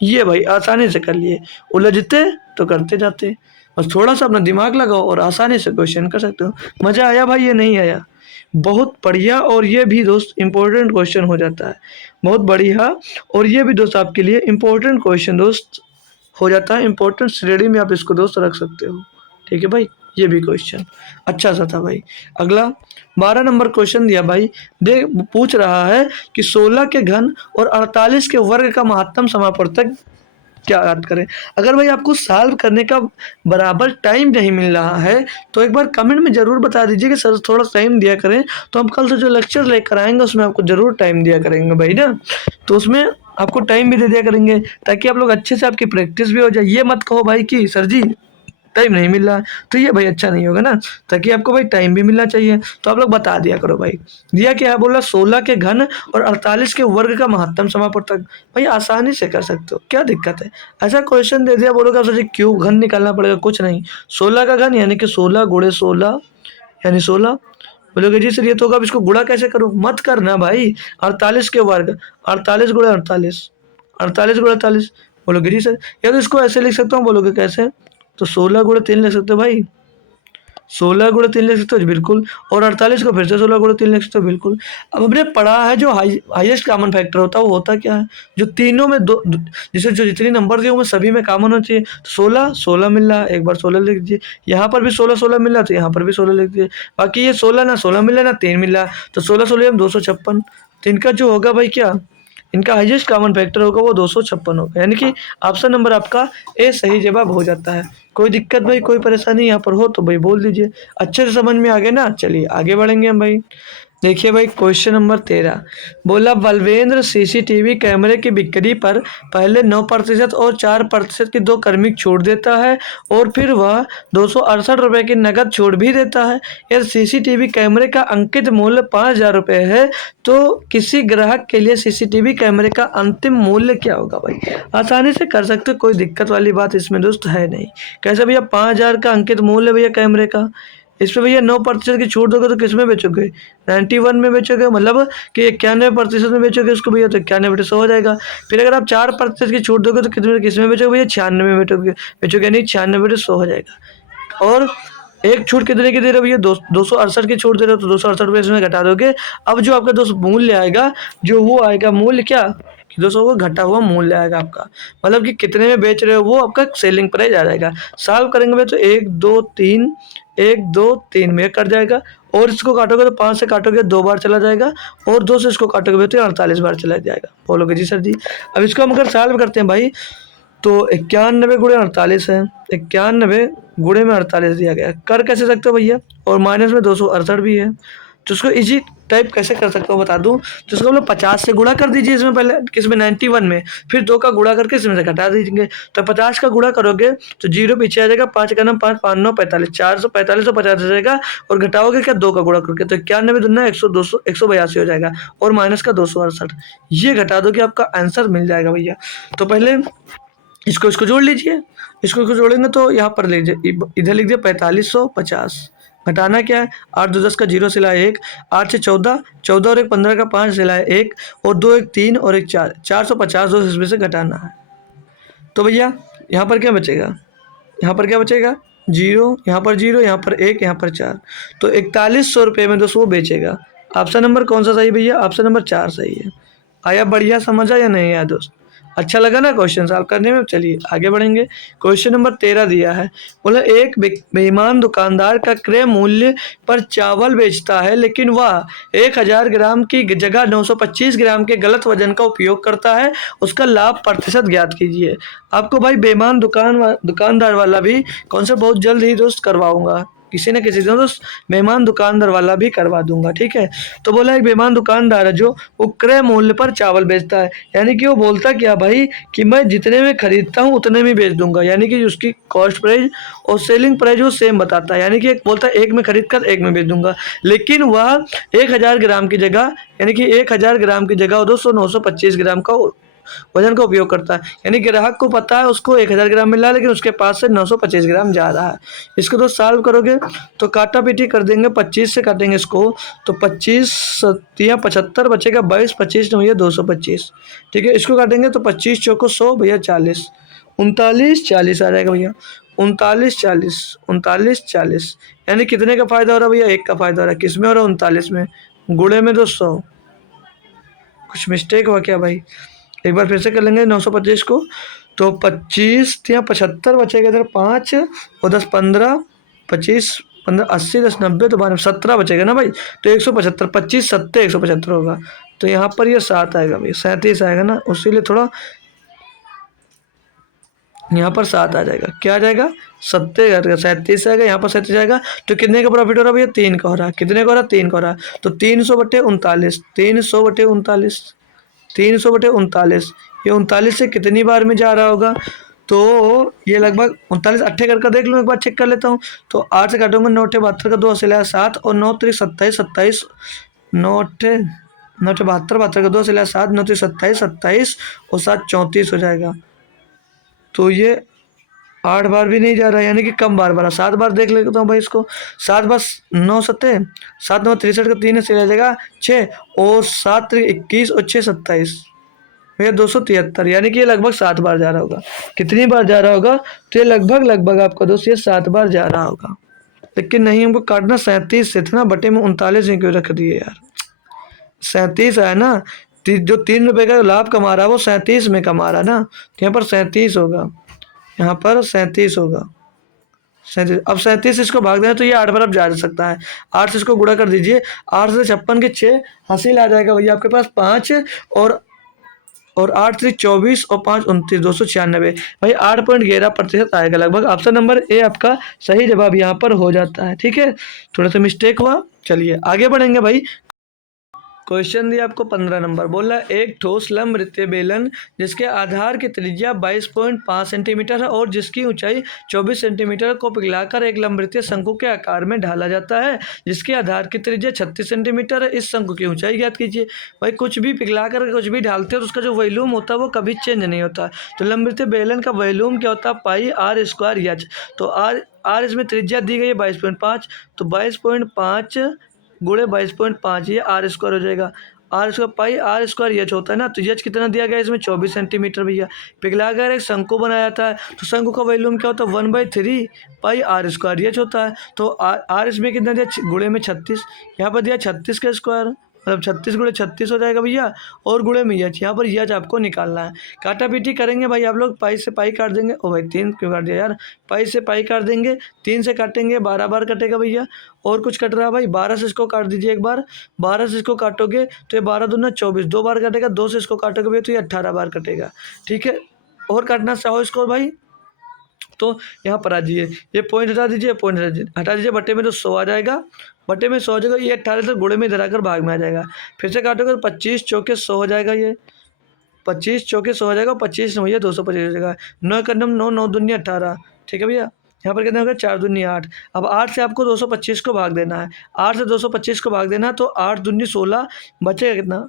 ये भाई आसानी से कर लिए, उलझते तो करते जाते, बस थोड़ा सा अपना दिमाग लगाओ और आसानी से क्वेश्चन कर सकते हो। मज़ा आया भाई, ये नहीं आया, बहुत बढ़िया। और ये भी दोस्त इम्पोर्टेंट क्वेश्चन हो जाता है, बहुत बढ़िया। और ये भी दोस्त आपके लिए इम्पोर्टेंट क्वेश्चन दोस्त हो जाता है, इम्पोर्टेंट श्रेणी में आप इसको दोस्त रख सकते हो, ठीक है भाई। ये भी क्वेश्चन अच्छा सा था भाई। अगला 12 नंबर क्वेश्चन दिया भाई, देख पूछ रहा है कि 16 के घन और 48 के वर्ग का महत्तम समापवर्तक क्या याद करें। अगर भाई आपको सॉल्व करने का बराबर टाइम नहीं मिल रहा है तो एक बार कमेंट में ज़रूर बता दीजिए कि सर थोड़ा टाइम दिया करें, तो हम कल से जो लेक्चर लेकर आएंगे उसमें आपको ज़रूर टाइम दिया करेंगे भाई ना। तो उसमें आपको टाइम भी दे दिया करेंगे ताकि आप लोग अच्छे से आपकी प्रैक्टिस भी हो जाए। ये मत कहो भाई कि सर जी टाइम नहीं मिल रहा है, तो ये भाई अच्छा नहीं होगा ना। ताकि आपको भाई टाइम भी मिलना चाहिए, तो आप लोग बता दिया करो भाई। दिया क्या है, बोला 16 के घन और 48 के वर्ग का महत्तम समापवर्तक। भाई आसानी से कर सकते हो, क्या दिक्कत है। ऐसा क्वेश्चन दे दिया, बोलोगे सर जी क्यों घन निकालना पड़ेगा, कुछ नहीं। 16 का घन यानी कि 16 गुणे 16 यानी 16। बोलोगे जी सर ये तो होगा, अब इसको गुणा कैसे करूँ, मत करना भाई। 48 के वर्ग, 48 गुणे 48, 48 गुणे 48। बोलोगे जी सर या तो इसको ऐसे लिख सकता हूँ, बोलोगे कैसे, तो 16 गुणे 3 लिख सकते हो भाई, 16 गुणे 3 लिख सकते हो बिल्कुल, और 48 को फिर से 16 गुणे 3 लिख सकते हो बिल्कुल। अब हमने पढ़ा है जो हाईएस्ट कॉमन फैक्टर होता है वो होता क्या है, जो तीनों में जैसे जो जितनी नंबर दिए वो सभी में कॉमन होना चाहिए। तो 16 16 मिल रहा है, एक बार 16 लिख दीजिए, यहाँ पर भी 16 16 मिल रहा है तो यहाँ पर भी 16 लिख दीजिए। बाकी ये 16 ना 16 मिल रहा है ना 3 मिल रहा है, तो 16 16 256। तो इनका जो होगा भाई क्या, इनका हाईएस्ट कॉमन फैक्टर होगा वो 256 होगा, यानी कि ऑप्शन नंबर आपका ए सही जवाब हो जाता है। कोई दिक्कत भाई, कोई परेशानी यहाँ पर हो तो भाई बोल दीजिए। अच्छे से समझ में आ गए ना, चलिए आगे बढ़ेंगे हम भाई। देखिए भाई क्वेश्चन नंबर 13, बोला बलवेंद्र सीसीटीवी कैमरे की बिक्री पर पहले 9% और 4% की 2 क्रमिक छूट देता है, और फिर वह 268 रुपये की नकद छूट भी देता है। यदि सीसीटीवी कैमरे का अंकित मूल्य 5,000 रुपये है तो किसी ग्राहक के लिए सीसीटीवी कैमरे का अंतिम मूल्य क्या होगा। भाई आसानी से कर सकते हो, कोई दिक्कत वाली बात इसमें दोस्त है नहीं। कैसे भैया, 5,000 का अंकित मूल्य भैया कैमरे का, इस पर भैया 9% की छूट दोगे तो किस में बेचोगे, 91 में बेचोगे, मतलब कि 91% में बेचोगे उसको भैया, तो 91 हो जाएगा। फिर अगर आप 4% की छूट दोगे तो किस में बेचोगे भैया, 96 में बेचोगे नहीं, 96 हो जाएगा। और एक छूट कितने की दे रहे हो भैया, 268 की छूट दे रहे हो, तो 268 रुपये इसमें घटा दोगे। अब जो आपका दोस्त मूल्य आएगा, जो वो आएगा मूल्य क्या, कि 200 को घटा हुआ मूल्य आएगा आपका, मतलब कि कितने में बेच रहे हो वो आपका सेलिंग प्राइस आ जाएगा। सॉल्व करेंगे भैया तो 1 2 3 1 2 3 में कट जाएगा, और इसको काटोगे तो 5 से काटोगे 2 बार चला जाएगा, और 2 से इसको काटोगे तो 48 बार चला जाएगा। बोलोगे जी सर जी। अब इसको हम अगर सॉल्व करते हैं भाई, तो 91 गुणे 48 है, 91 गुणे में 48 दिया गया, कर कैसे सकते हो भैया, और माइनस में 268 भी है, तो उसको इजी टाइप कैसे कर सकते हो बता दूं। तो इसको हम लोग 50 से गुणा कर दीजिए इसमें, पहले किसमें 91 में, फिर 2 का गुणा करके इसमें से घटा दीजिए। तो 50 का गुणा करोगे तो 0 पीछे आ जाएगा, 5 का नाम 5, 5 9 45, 445 और 50 हो जाएगा, और घटाओगे क्या 2 का गुणा करके, तो 91 दूना 100, 200 182 हो जाएगा, और माइनस का 268, ये घटा दो कि आपका आंसर मिल जाएगा भैया। तो पहले इसको जोड़ लीजिए, इसको जोड़ेंगे तो यहाँ पर लीजिए, इधर लिख दिया 4550, घटाना क्या है, 8 2 10 का 0 सिलाए 1, 8 से 14, 14 और 1 15 का 5 सिलाए 1, और 2 1 3 और 1 4, 450 2 इसमें से घटाना है। तो भैया यहाँ पर क्या बचेगा, यहाँ पर क्या बचेगा, 0, यहाँ पर 0, यहाँ पर 1, यहाँ पर 4, तो 4100 रुपये में दोस्तों वो बेचेगा। ऑप्शन नंबर कौन सा सही भैया, ऑप्शन नंबर 4 सही है। आया बढ़िया समझ आया नहीं आया दोस्त, अच्छा लगा ना क्वेश्चन सॉल्व करने में। चलिए आगे बढ़ेंगे। क्वेश्चन नंबर 13 दिया है, बोला एक बेईमान दुकानदार का क्रय मूल्य पर चावल बेचता है, लेकिन वह 1000 ग्राम की जगह 925 ग्राम के गलत वजन का उपयोग करता है, उसका लाभ प्रतिशत ज्ञात कीजिए। आपको भाई बेईमान दुकानदार वाला भी कॉन्सेप्ट बहुत जल्द ही दोस्त करवाऊंगा, किसी न किसी दिन दोस्त बेईमान दुकानदार वाला भी करवा दूंगा, ठीक है। तो बोला एक बेईमान दुकानदार है जो वो क्रय मूल्य पर चावल बेचता है, यानी कि वो बोलता क्या भाई कि मैं जितने में खरीदता हूँ उतने में बेच दूंगा, यानी कि उसकी कॉस्ट प्राइस और सेलिंग प्राइस वो सेम बताता है, यानी कि एक बोलता है एक में खरीद कर एक में बेच दूंगा, लेकिन वह 1000 ग्राम की जगह, यानी कि 1000 ग्राम की जगह 925 ग्राम का वजन का उपयोग करता है, यानी ग्राहक को पता है उसको 1000 ग्राम मिल रहा है, लेकिन उसके पास से 925 ग्राम जा रहा है। इसको तो सॉल्व करोगे तो काटा पीटी कर देंगे, 25 से काटेंगे इसको, तो 25 या 75 बचेगा, 22 25 नहीं भैया 225, ठीक है। इसको काटेंगे तो 25 चौको 100 भैया 40, 39 40 आ जाएगा भैया, 39 40, 39 40, यानी कितने का फायदा हो रहा है भैया, एक का फायदा हो रहा है, किसमें हो रहा है 39 में, गुणे में 200, कुछ मिस्टेक हुआ क्या भाई, एक बार फिर से कर लेंगे 925 को, तो 25 या 75 बचेगा इधर 5 और 10 15, 25 15 80 10 90, तो 12 17 बचेगा ना भाई, तो 175, 25 70 175 होगा, तो यहाँ पर ये 7 आएगा भाई, 37 आएगा ना, उसीलिए थोड़ा यहाँ पर 7 आ जाएगा, क्या आ जाएगा 70 37 आएगा, यहाँ पर 37 आएगा, तो कितने का प्रॉफिट हो रहा है भैया, 3 का हो रहा है, कितने का हो रहा है 3 का हो रहा है, तो 300/39, 300/39, 300/39, ये 39 से कितनी बार में जा रहा होगा, तो ये लगभग 39 अट्ठे करके देख लूँ, एक बार चेक कर लेता हूँ, तो 8 से काटूंगा 9 अट्ठे 72 का 2 सिलाया 7, और 9 3 27 27, 9 अट्ठे 9 अट्ठे 72, 72 का 2 सिलाया 7, 9 3 27 27 और 7 34 हो जाएगा, तो ये 8 बार भी नहीं जा रहा है, यानी कि कम बार बना, 7 बार देख लेता हूँ भाई इसको, 7 बार 9 सत्ते 7 9 63 का 3 से जाएगा 6, और 7 21 और 6 27 भैया 273, यानी कि ये लगभग 7 बार जा रहा होगा, कितनी बार जा रहा होगा, तो ये लगभग आपका दोस्त ये 7 बार जा रहा होगा, लेकिन नहीं हमको काटना 37 से था ना, बटे में 39 में क्यों रख दिए यार, 37 है ना, जो 3 रुपये का लाभ कमा रहा है वो 37 में कमा रहा है ना, तो यहाँ पर 37 होगा, यहाँ पर 37 होगा, 37, अब 37 इसको भाग देना तो ये 8 बार अब जा सकता है, 8 से इसको गुणा कर दीजिए, 8 से 56 के 6 हासिल आ जाएगा भैया आपके पास 5, और 8 से 24 और 5 29, 296 भाई 8.11% आएगा लगभग, ऑप्शन नंबर ए आपका सही जवाब यहाँ पर हो जाता है, ठीक है। थोड़ा सा मिस्टेक हुआ, चलिए आगे बढ़ेंगे भाई। क्वेश्चन दिया आपको 15 नंबर, बोला एक ठोस लंब वृत्तीय बेलन जिसके आधार की त्रिज्या 22.5 सेंटीमीटर है और जिसकी ऊंचाई 24 सेंटीमीटर को पिघलाकर एक लंब वृत्तीय शंकु के आकार में ढाला जाता है, जिसके आधार की त्रिज्या 36 सेंटीमीटर है, इस शंकु की ऊंचाई ज्ञात कीजिए। भाई कुछ भी पिघला कर कुछ भी ढालते हैं तो उसका जो वॉल्यूम होता है वो कभी चेंज नहीं होता, तो लंब वृत्तीय बेलन का वॉल्यूम क्या होता है, पाई आर स्क्वायर एच, तो आर इसमें त्रिज्या दी गई है 22.5, तो 22.5 गुणे 22.5 ये आर स्क्वायर हो जाएगा, R square pi R square H होता है ना, तो एच कितना दिया गया इसमें 24 सेंटीमीटर भैया, पिघला कर एक शंकु बनाया जाता है, तो शंकु का वॉल्यूम क्या होता है 1/3 पाई आर स्क्वायर एच होता है, तो आर इसमें कितना दिया गुणे में 36, यहाँ पर दिया 36 का स्क्वायर, मतलब 36 गुणे 36 हो जाएगा भैया, और गुणे में एच, यहाँ पर एच आपको निकालना है, काटा पीटी करेंगे भाई आप लोग, पाई से पाई काट देंगे, ओ भाई 3 क्यों काट दिया यार, पाई से पाई काट देंगे, 3 से काटेंगे 12 बार कटेगा भैया, और कुछ कट रहा है भाई 12 से इसको काट दीजिए एक बार, 12 से इसको काटोगे तो ये 12 दूना 24, 2 बार कटेगा, 2 से इसको काटोगे भैया तो ये 18 बार कटेगा, ठीक है। और काटना चाहो इसको भाई तो यहाँ पर आ जाइए, ये पॉइंट हटा दीजिए, पॉइंट हटा दीजिए, बट्टे में तो 100 आ जाएगा, बट्टे में 100 आ जाएगा, ये 18 से गुणे में इधर आकर भाग में आ जाएगा। फिर से काटोगे तो 25 चौके 100 हो जाएगा, ये 25 चौके 100 हो जाएगा, 25 भैया 225 हो जाएगा। 9 का 9, 9 दूनी 18, ठीक है भैया। यहाँ पर कितना होगा 4 दूनी 8। अब 8 से आपको 225 को भाग देना है, 8 से 225 को भाग देना है, तो 8 दूनी 16, बचेगा कितना,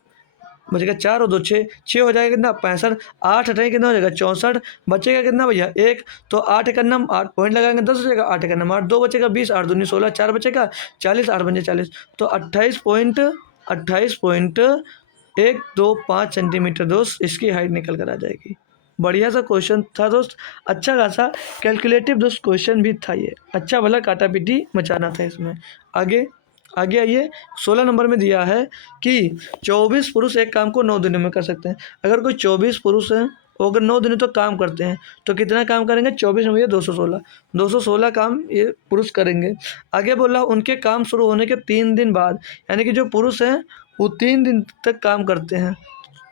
बचेगा 4 और 2 6, 6 हो जाएगा कितना 65, 8 हटाएंगे कितना हो जाएगा 64, बचेगा कितना भैया 1, तो 8 का नम 8 पॉइंट लगाएंगे 10 हो जाएगा, 8 का नम 8, 2 बचेगा 20, 8 दूनी 16, 4 बचेगा 40, 8 बचे 40, तो 28.125 सेंटीमीटर दोस्त इसकी हाइट निकल कर आ जाएगी। बढ़िया सा क्वेश्चन था दोस्त, अच्छा खासा कैलकुलेटिव दोस्त क्वेश्चन भी था ये, अच्छा भला काटा पीटी मचाना था इसमें। आगे आगे आइए, 16 नंबर में दिया है कि 24 पुरुष एक काम को 9 दिनों में कर सकते हैं। अगर कोई 24 पुरुष हैं वो अगर 9 दिनों तक काम करते हैं तो कितना काम करेंगे, 24 में भैया 216 काम ये पुरुष करेंगे। आगे बोला उनके काम शुरू होने के 3 दिन बाद, यानी कि जो पुरुष हैं वो 3 दिन तक काम करते हैं।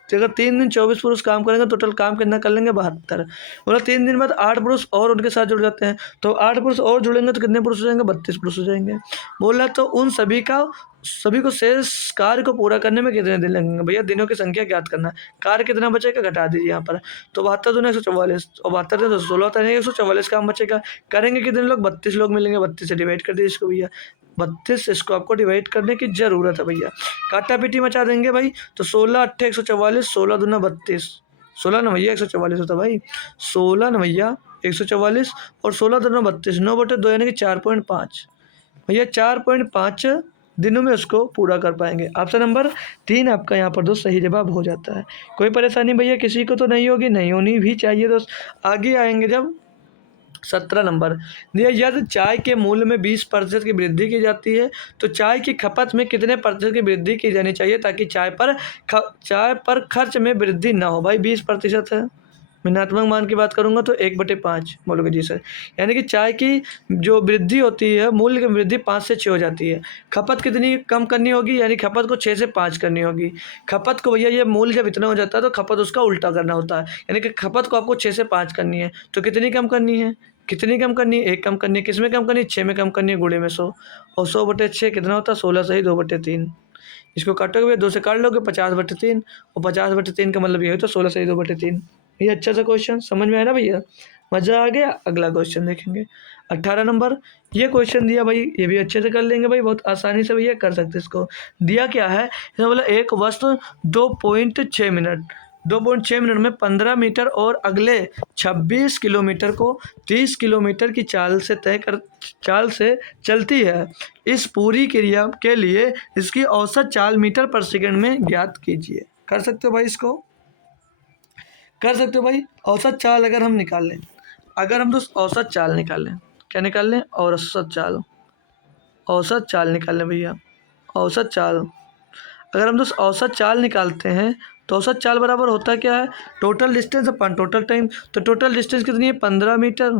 तो अगर 3 दिन 24 पुरुष काम करेंगे, टोटल काम कितना कर लेंगे 72। बोला 3 दिन बाद 8 पुरुष और उनके साथ जुड़ जाते हैं, तो 8 पुरुष और जुड़ेंगे तो कितने पुरुष हो जाएंगे, 32 पुरुष हो जाएंगे। बोला तो उन सभी को शेष कार्य को पूरा करने में कितने दिन लगेंगे, भैया दिनों की संख्या ज्ञात करना, कार्य कितना बचेगा घटा दीजिए यहाँ पर। तो 72 दूनी 144 और 72 दूनी 16 होता है, 144 काम बचेगा। करेंगे कितने लोग, 32 लोग मिलेंगे, 32 से डिवाइड कर दीजिए इसको भैया, 32 इसको आपको डिवाइड करने की ज़रूरत है भैया, काटा पीटी मचा देंगे भाई। तो 16 8 144, 16 दूना 32, 16 न भैया 144 होता भाई, 16 न भैया 144 और 16 दूना 32, 9/2 यानी कि 4.5 भैया, 4.5 दिनों में उसको पूरा कर पाएंगे। ऑप्शन नंबर 3 आपका यहाँ पर दोस्त सही जवाब हो जाता है। कोई परेशानी भैया किसी को तो नहीं होगी, नहीं होनी भी चाहिए दोस्त। आगे आएंगे जब 17 नंबर दिया, यदि चाय के मूल्य में 20% की वृद्धि की जाती है तो चाय की खपत में कितने प्रतिशत की वृद्धि की जानी चाहिए ताकि चाय पर खर्च में वृद्धि ना हो। भाई 20% है, ऋणात्मक मान की बात करूंगा तो 1/5 बोलोगे जी सर, यानी कि चाय की जो वृद्धि होती है, मूल्य की वृद्धि 5 से 6 हो जाती है। खपत कितनी कम करनी होगी, यानी खपत को 6 से 5 करनी होगी। खपत को भैया ये मूल्य जब इतना हो जाता है तो खपत उसका उल्टा करना होता है, यानी कि खपत को आपको 6 से 5 करनी है, तो कितनी कम करनी है, कितनी कम करनी है, 1 कम करनी है। किस में कम करनी है, 6 में कम करनी है, गुणे में 100, और 100/6 कितना होता है 16 सही 2/3। इसको काटोगे भैया 2 से काट लोगे 50/3, और 50/3 का मतलब ये है तो 16 सही 2/3। ये अच्छा सा क्वेश्चन समझ में आया ना भैया, मज़ा आ गया। अगला क्वेश्चन देखेंगे 18 नंबर, ये क्वेश्चन दिया भाई, ये भी अच्छे से कर लेंगे भाई, बहुत आसानी से भैया कर सकते इसको। दिया क्या है, इसमें बोला एक वस्तु 2.6 मिनट 2.6 मिनट में 15 मीटर और अगले 26 किलोमीटर को 30 किलोमीटर की चाल से चलती है। इस पूरी क्रिया के लिए इसकी औसत चाल मीटर पर सेकंड में ज्ञात कीजिए। कर सकते हो भाई, इसको कर सकते हो भाई। औसत चाल अगर हम निकाल लें, अगर हम दोस्त औसत चाल निकाल लें, क्या निकाल लें, औसत चाल निकाल लें भैया। औसत चाल अगर हम दोस्त औसत चाल निकालते हैं तो औसत चाल बराबर होता क्या है, टोटल डिस्टेंस अपन टोटल टाइम। तो टोटल डिस्टेंस कितनी है 15 मीटर,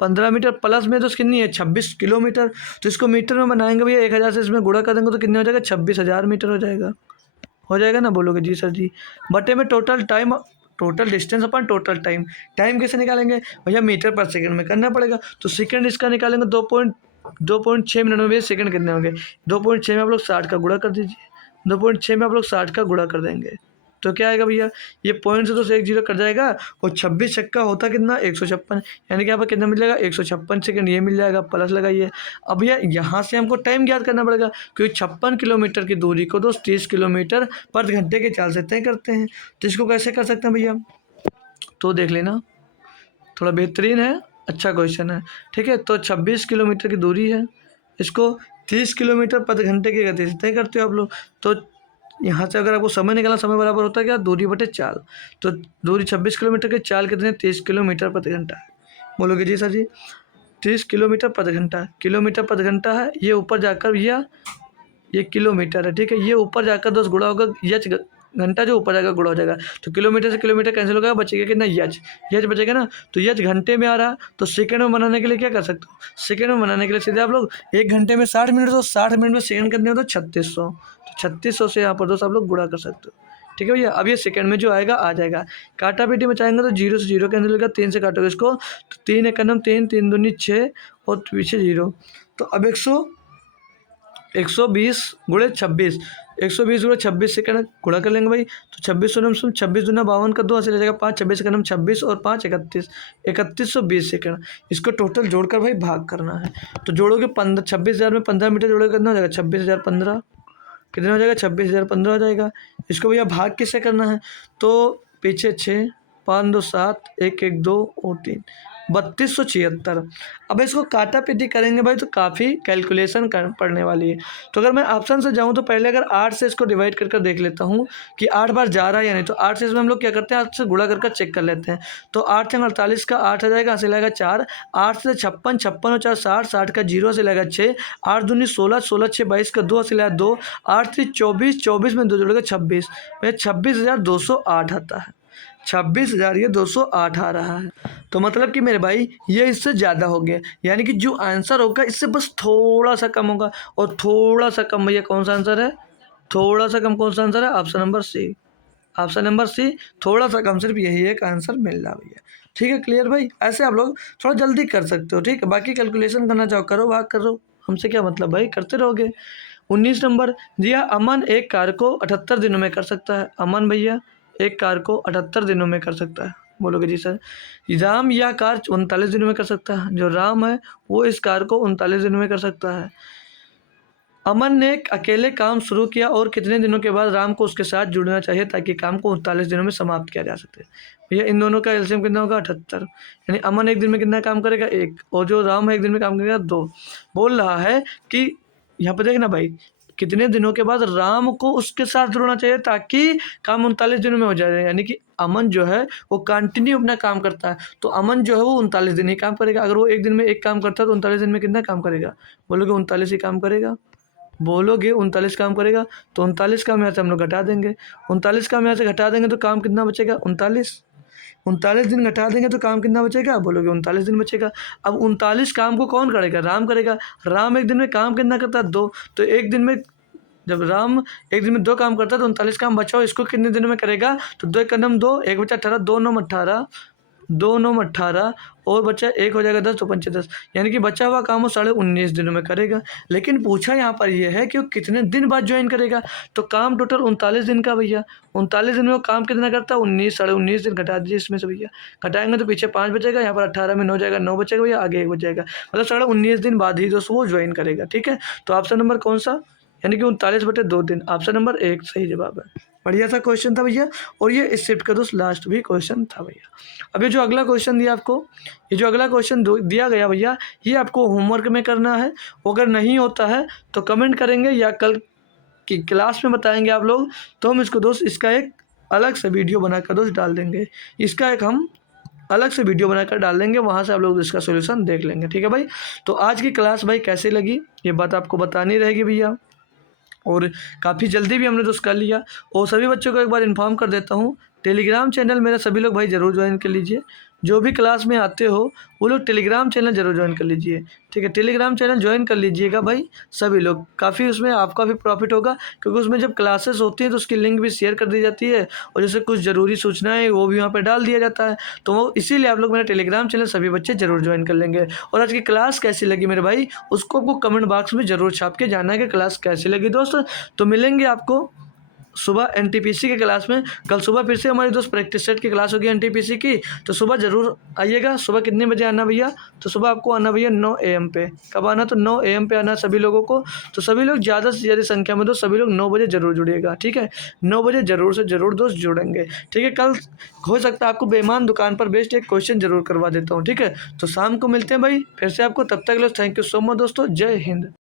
15 मीटर प्लस में तो कितनी है 26 किलोमीटर। तो इसको मीटर में बनाएंगे भैया, 1000 से इसमें गुणा कर देंगे तो कितने हो जाएगा 26,000 मीटर हो जाएगा ना, बोलोगे जी सर जी। बटे में टोटल टाइम, टोटल डिस्टेंस अपन टोटल टाइम, टाइम कैसे निकालेंगे भैया, मीटर पर सेकंड में करना पड़ेगा। तो सेकंड इसका निकालेंगे 2.6 मिनट में भैया सेकंड कितने होंगे, 2.6 में आप लोग 60 का गुणा कर दीजिए, 2.6 में आप लोग 60 का गुणा कर देंगे तो क्या आएगा भैया, ये पॉइंट से तो 1 0 कट जाएगा, और 26 छक्का होता कितना 156, यानी कि यहाँ पर कितना मिल जाएगा 156 सेकंड, ये मिल जाएगा, प्लस लगाइए। अब भैया यहाँ से हमको टाइम ज्ञात करना पड़ेगा, क्योंकि 56 किलोमीटर की दूरी को दोस्त 30 किलोमीटर पर घंटे के चाल से तय करते हैं। तो इसको कैसे कर सकते हैं भैया, तो देख लेना, थोड़ा बेहतरीन है, अच्छा क्वेश्चन है, ठीक है। तो 26 किलोमीटर की दूरी है, इसको 30 किलोमीटर प्रति घंटे की गति से तय करते हो आप लोग। तो यहाँ से अगर आपको समय निकालना, समय बराबर होता है क्या, दूरी बटे चाल। तो दूरी 26 किलोमीटर की, चाल कितने 30 किलोमीटर प्रति घंटा है, बोलोगे जी सर जी 30 किलोमीटर प्रति घंटा, किलोमीटर प्रति घंटा है। ये ऊपर जाकर भैया ये किलोमीटर है, ठीक है, ये ऊपर जाकर 10 गुणा होगा, यच घंटा जो ऊपर जाकर गुणा हो जाएगा, तो किलोमीटर से किलोमीटर कैंसिल होगा, बचेगा कितना यच बचेगा ना। तो यच घंटे में आ रहा, तो सेकंड में बनाने के लिए क्या कर सकते हो, सेकंड में बनाने के लिए सीधे आप लोग 1 घंटे में 60 मिनट, तो 60 मिनट में सेकंड कितने हो तो 3600, तो 3600 से यहाँ पर दोस्त आप लोग गुणा कर सकते हो, ठीक है भैया। अब ये सेकंड में जो आएगा आ जाएगा। काटा पीटी में चाहेंगे तो 0 से 0 कैंसिल होगा, 3 से काटोगे इसको तो 3 एक नम 3, 3 दूनी 6 और पीछे 0। तो अब 120 गुणे 26, 120 गुणे 26 से कहना गुणा कर लेंगे भाई। तो 26 सौ 26 दूना 52 का 2 ऐसे ले जाएगा 5, 26 का 26 और 5 31, 3120 सेकंड। इसको टोटल जोड़कर भाई भाग करना है। तो जोड़ोगे 26,000 में 15 मीटर जोड़ोगे कितना हो जाएगा 26,015, कितना हो जाएगा 26,015 हो जाएगा। इसको भैया भाग किससे करना है तो पीछे 6, 5 2 7, 1 1 2 और 3, 3276। अब इसको काटा पीटी करेंगे भाई तो काफ़ी कैलकुलेशन पड़ने वाली है। तो अगर मैं ऑप्शन से जाऊं तो पहले अगर 8 से इसको डिवाइड कर देख लेता हूं कि 8 बार जा रहा है या नहीं। तो 8 से इसमें हम लोग क्या करते हैं 8 से गुणा कर चेक कर लेते हैं। तो 8 से 48 का 8 आ जाएगा, से लगेगा 4, 8 से 56, 56 और 4 60, 60 का 0 से लगेगा 6, 8 दूनी 16, 16 6 22 का 2 से लगेगा 2, 8 से 24, 24 में 2 जोड़ेगा 26, 26,208 आता है। 26,000 ये 208 आ रहा है। तो मतलब कि मेरे भाई ये इससे ज़्यादा हो गया, यानी कि जो आंसर होगा इससे बस थोड़ा सा कम होगा। और थोड़ा सा कम भैया कौन सा आंसर है, थोड़ा सा कम कौन सा आंसर है, option number C. Option number C, थोड़ा सा कम, सिर्फ यही एक आंसर मिल रहा भैया। ठीक है, क्लियर भाई। ऐसे आप लोग थोड़ा जल्दी कर सकते हो, ठीक है। बाकी कैलकुलेशन करना चाहो करो, भाग करो, हमसे क्या मतलब भाई, करते रहोगे। 19 नंबर दिया, अमन एक कार को 78 दिनों में कर सकता है। अमन भैया एक कार को 78 दिनों में कर सकता है। बोलोगे जी सर। राम यह कार 39 दिनों में कर सकता है। जो राम है वो इस कार को 39 दिनों में कर सकता है। अमन ने अकेले काम शुरू किया और कितने दिनों के बाद राम को उसके साथ जुड़ना चाहिए ताकि काम को 39 दिनों में समाप्त किया जा सके। भैया इन दोनों का एलसीएम कितना होगा 78, यानी अमन एक दिन में कितना काम करेगा 1, और जो राम है एक दिन में काम करेगा 2। बोल रहा है कि यहाँ पर देखना भाई कितने दिनों के बाद राम को उसके साथ जुड़ना चाहिए ताकि काम 39 दिनों में हो जाए। यानी कि अमन जो है वो कंटिन्यू अपना काम करता है, तो अमन जो है वो 39 दिन ही काम करेगा। अगर वो एक दिन में एक काम करता है तो 39 दिन में कितना काम करेगा, बोलोगे 39 ही काम करेगा। बोलोगे 39 काम करेगा, तो 39 काम यहाँ से हम लोग घटा देंगे। 39 काम यहाँ से घटा देंगे तो काम कितना बचेगा 39, 39 दिन घटा देंगे तो काम कितना बचेगा, बोलोगे 39 दिन बचेगा। अब 39 काम को कौन करेगा, राम करेगा। राम एक दिन में काम कितना करता है 2, तो एक दिन में जब राम एक दिन में 2 काम करता है तो 39 काम बचाओ, इसको कितने दिनों में करेगा, तो 2 एक कदम 2, 1 बचा 18, 2 9 18, 2 9 18 और बचा 1 हो जाएगा 10, तो 5 10, यानी कि बचा हुआ काम वो 19.5 दिनों में करेगा। लेकिन पूछा यहाँ पर ये है कि वो कितने दिन बाद ज्वाइन करेगा, तो काम टोटल 39 दिन का भैया। 39 दिन में वो काम कितना करता है 19, 19.5 दिन घटा दीजिए इसमें से भैया। घटाएंगे तो पीछे 5 बचेगा, यहाँ पर 18 में 9 जाएगा, 9 बचेगा भैया, आगे 1 बच जाएगा, मतलब 19.5 दिन बाद ही दोस्तों वो ज्वाइन करेगा। ठीक है, तो ऑप्शन नंबर कौन सा, यानी कि 39/2 दिन, ऑप्शन नंबर 1 सही जवाब है। बढ़िया सा क्वेश्चन था भैया, और ये इस शिफ्ट का दोस्त लास्ट भी क्वेश्चन था भैया। अब ये जो अगला क्वेश्चन दिया आपको, ये जो अगला क्वेश्चन दिया गया भैया, ये आपको होमवर्क में करना है। अगर नहीं होता है तो कमेंट करेंगे या कल की क्लास में बताएंगे आप लोग, तो हम इसको दोस्त इसका एक अलग से वीडियो बनाकर दोस्त डाल देंगे। इसका एक हम अलग से वीडियो बनाकर डाल देंगे, वहाँ से आप लोग इसका सोल्यूशन देख लेंगे। ठीक है भाई, तो आज की क्लास भाई कैसी लगी ये बात आपको बतानी रहेगी भैया, और काफ़ी जल्दी भी हमने दोस्त कर लिया। और सभी बच्चों को एक बार इन्फॉर्म कर देता हूँ, टेलीग्राम चैनल मेरा सभी लोग भाई ज़रूर ज्वाइन कर लीजिए। जो भी क्लास में आते हो वो लोग टेलीग्राम चैनल ज़रूर ज्वाइन कर लीजिए। ठीक है, टेलीग्राम चैनल ज्वाइन कर लीजिएगा भाई सभी लोग, काफ़ी उसमें आपका भी प्रॉफिट होगा, क्योंकि उसमें जब क्लासेस होती हैं तो उसकी लिंक भी शेयर कर दी जाती है, और जैसे कुछ ज़रूरी सूचनाएं वो भी वहाँ पर डाल दिया जाता है। तो वो इसीलिए आप लोग मेरा टेलीग्राम चैनल सभी बच्चे ज़रूर ज्वाइन कर लेंगे। और आज की क्लास कैसी लगी मेरे भाई, उसको आपको कमेंट बॉक्स में ज़रूर छाप के जानना है कि क्लास कैसी लगी दोस्त। तो मिलेंगे आपको सुबह एनटीपीसी के क्लास में। कल सुबह फिर से हमारी दोस्त प्रैक्टिस सेट की क्लास होगी एनटीपीसी की, तो सुबह ज़रूर आइएगा। सुबह कितने बजे आना भैया, तो सुबह आपको आना भैया 9 AM पे। कब आना, तो 9 AM पे आना सभी लोगों को। तो सभी लोग ज़्यादा से ज़्यादा संख्या में दोस्त सभी लोग 9 बजे ज़रूर जुड़िएगा। ठीक है, 9 बजे ज़रूर से ज़रूर दोस्त जुड़ेंगे। ठीक है, कल हो सकता है आपको बेईमान दुकान पर बेस्ड एक क्वेश्चन ज़रूर करवा देता हूँ। ठीक है, तो शाम को मिलते हैं भाई फिर से आपको, तब तक लोग थैंक यू सो मच दोस्तों, जय हिंद।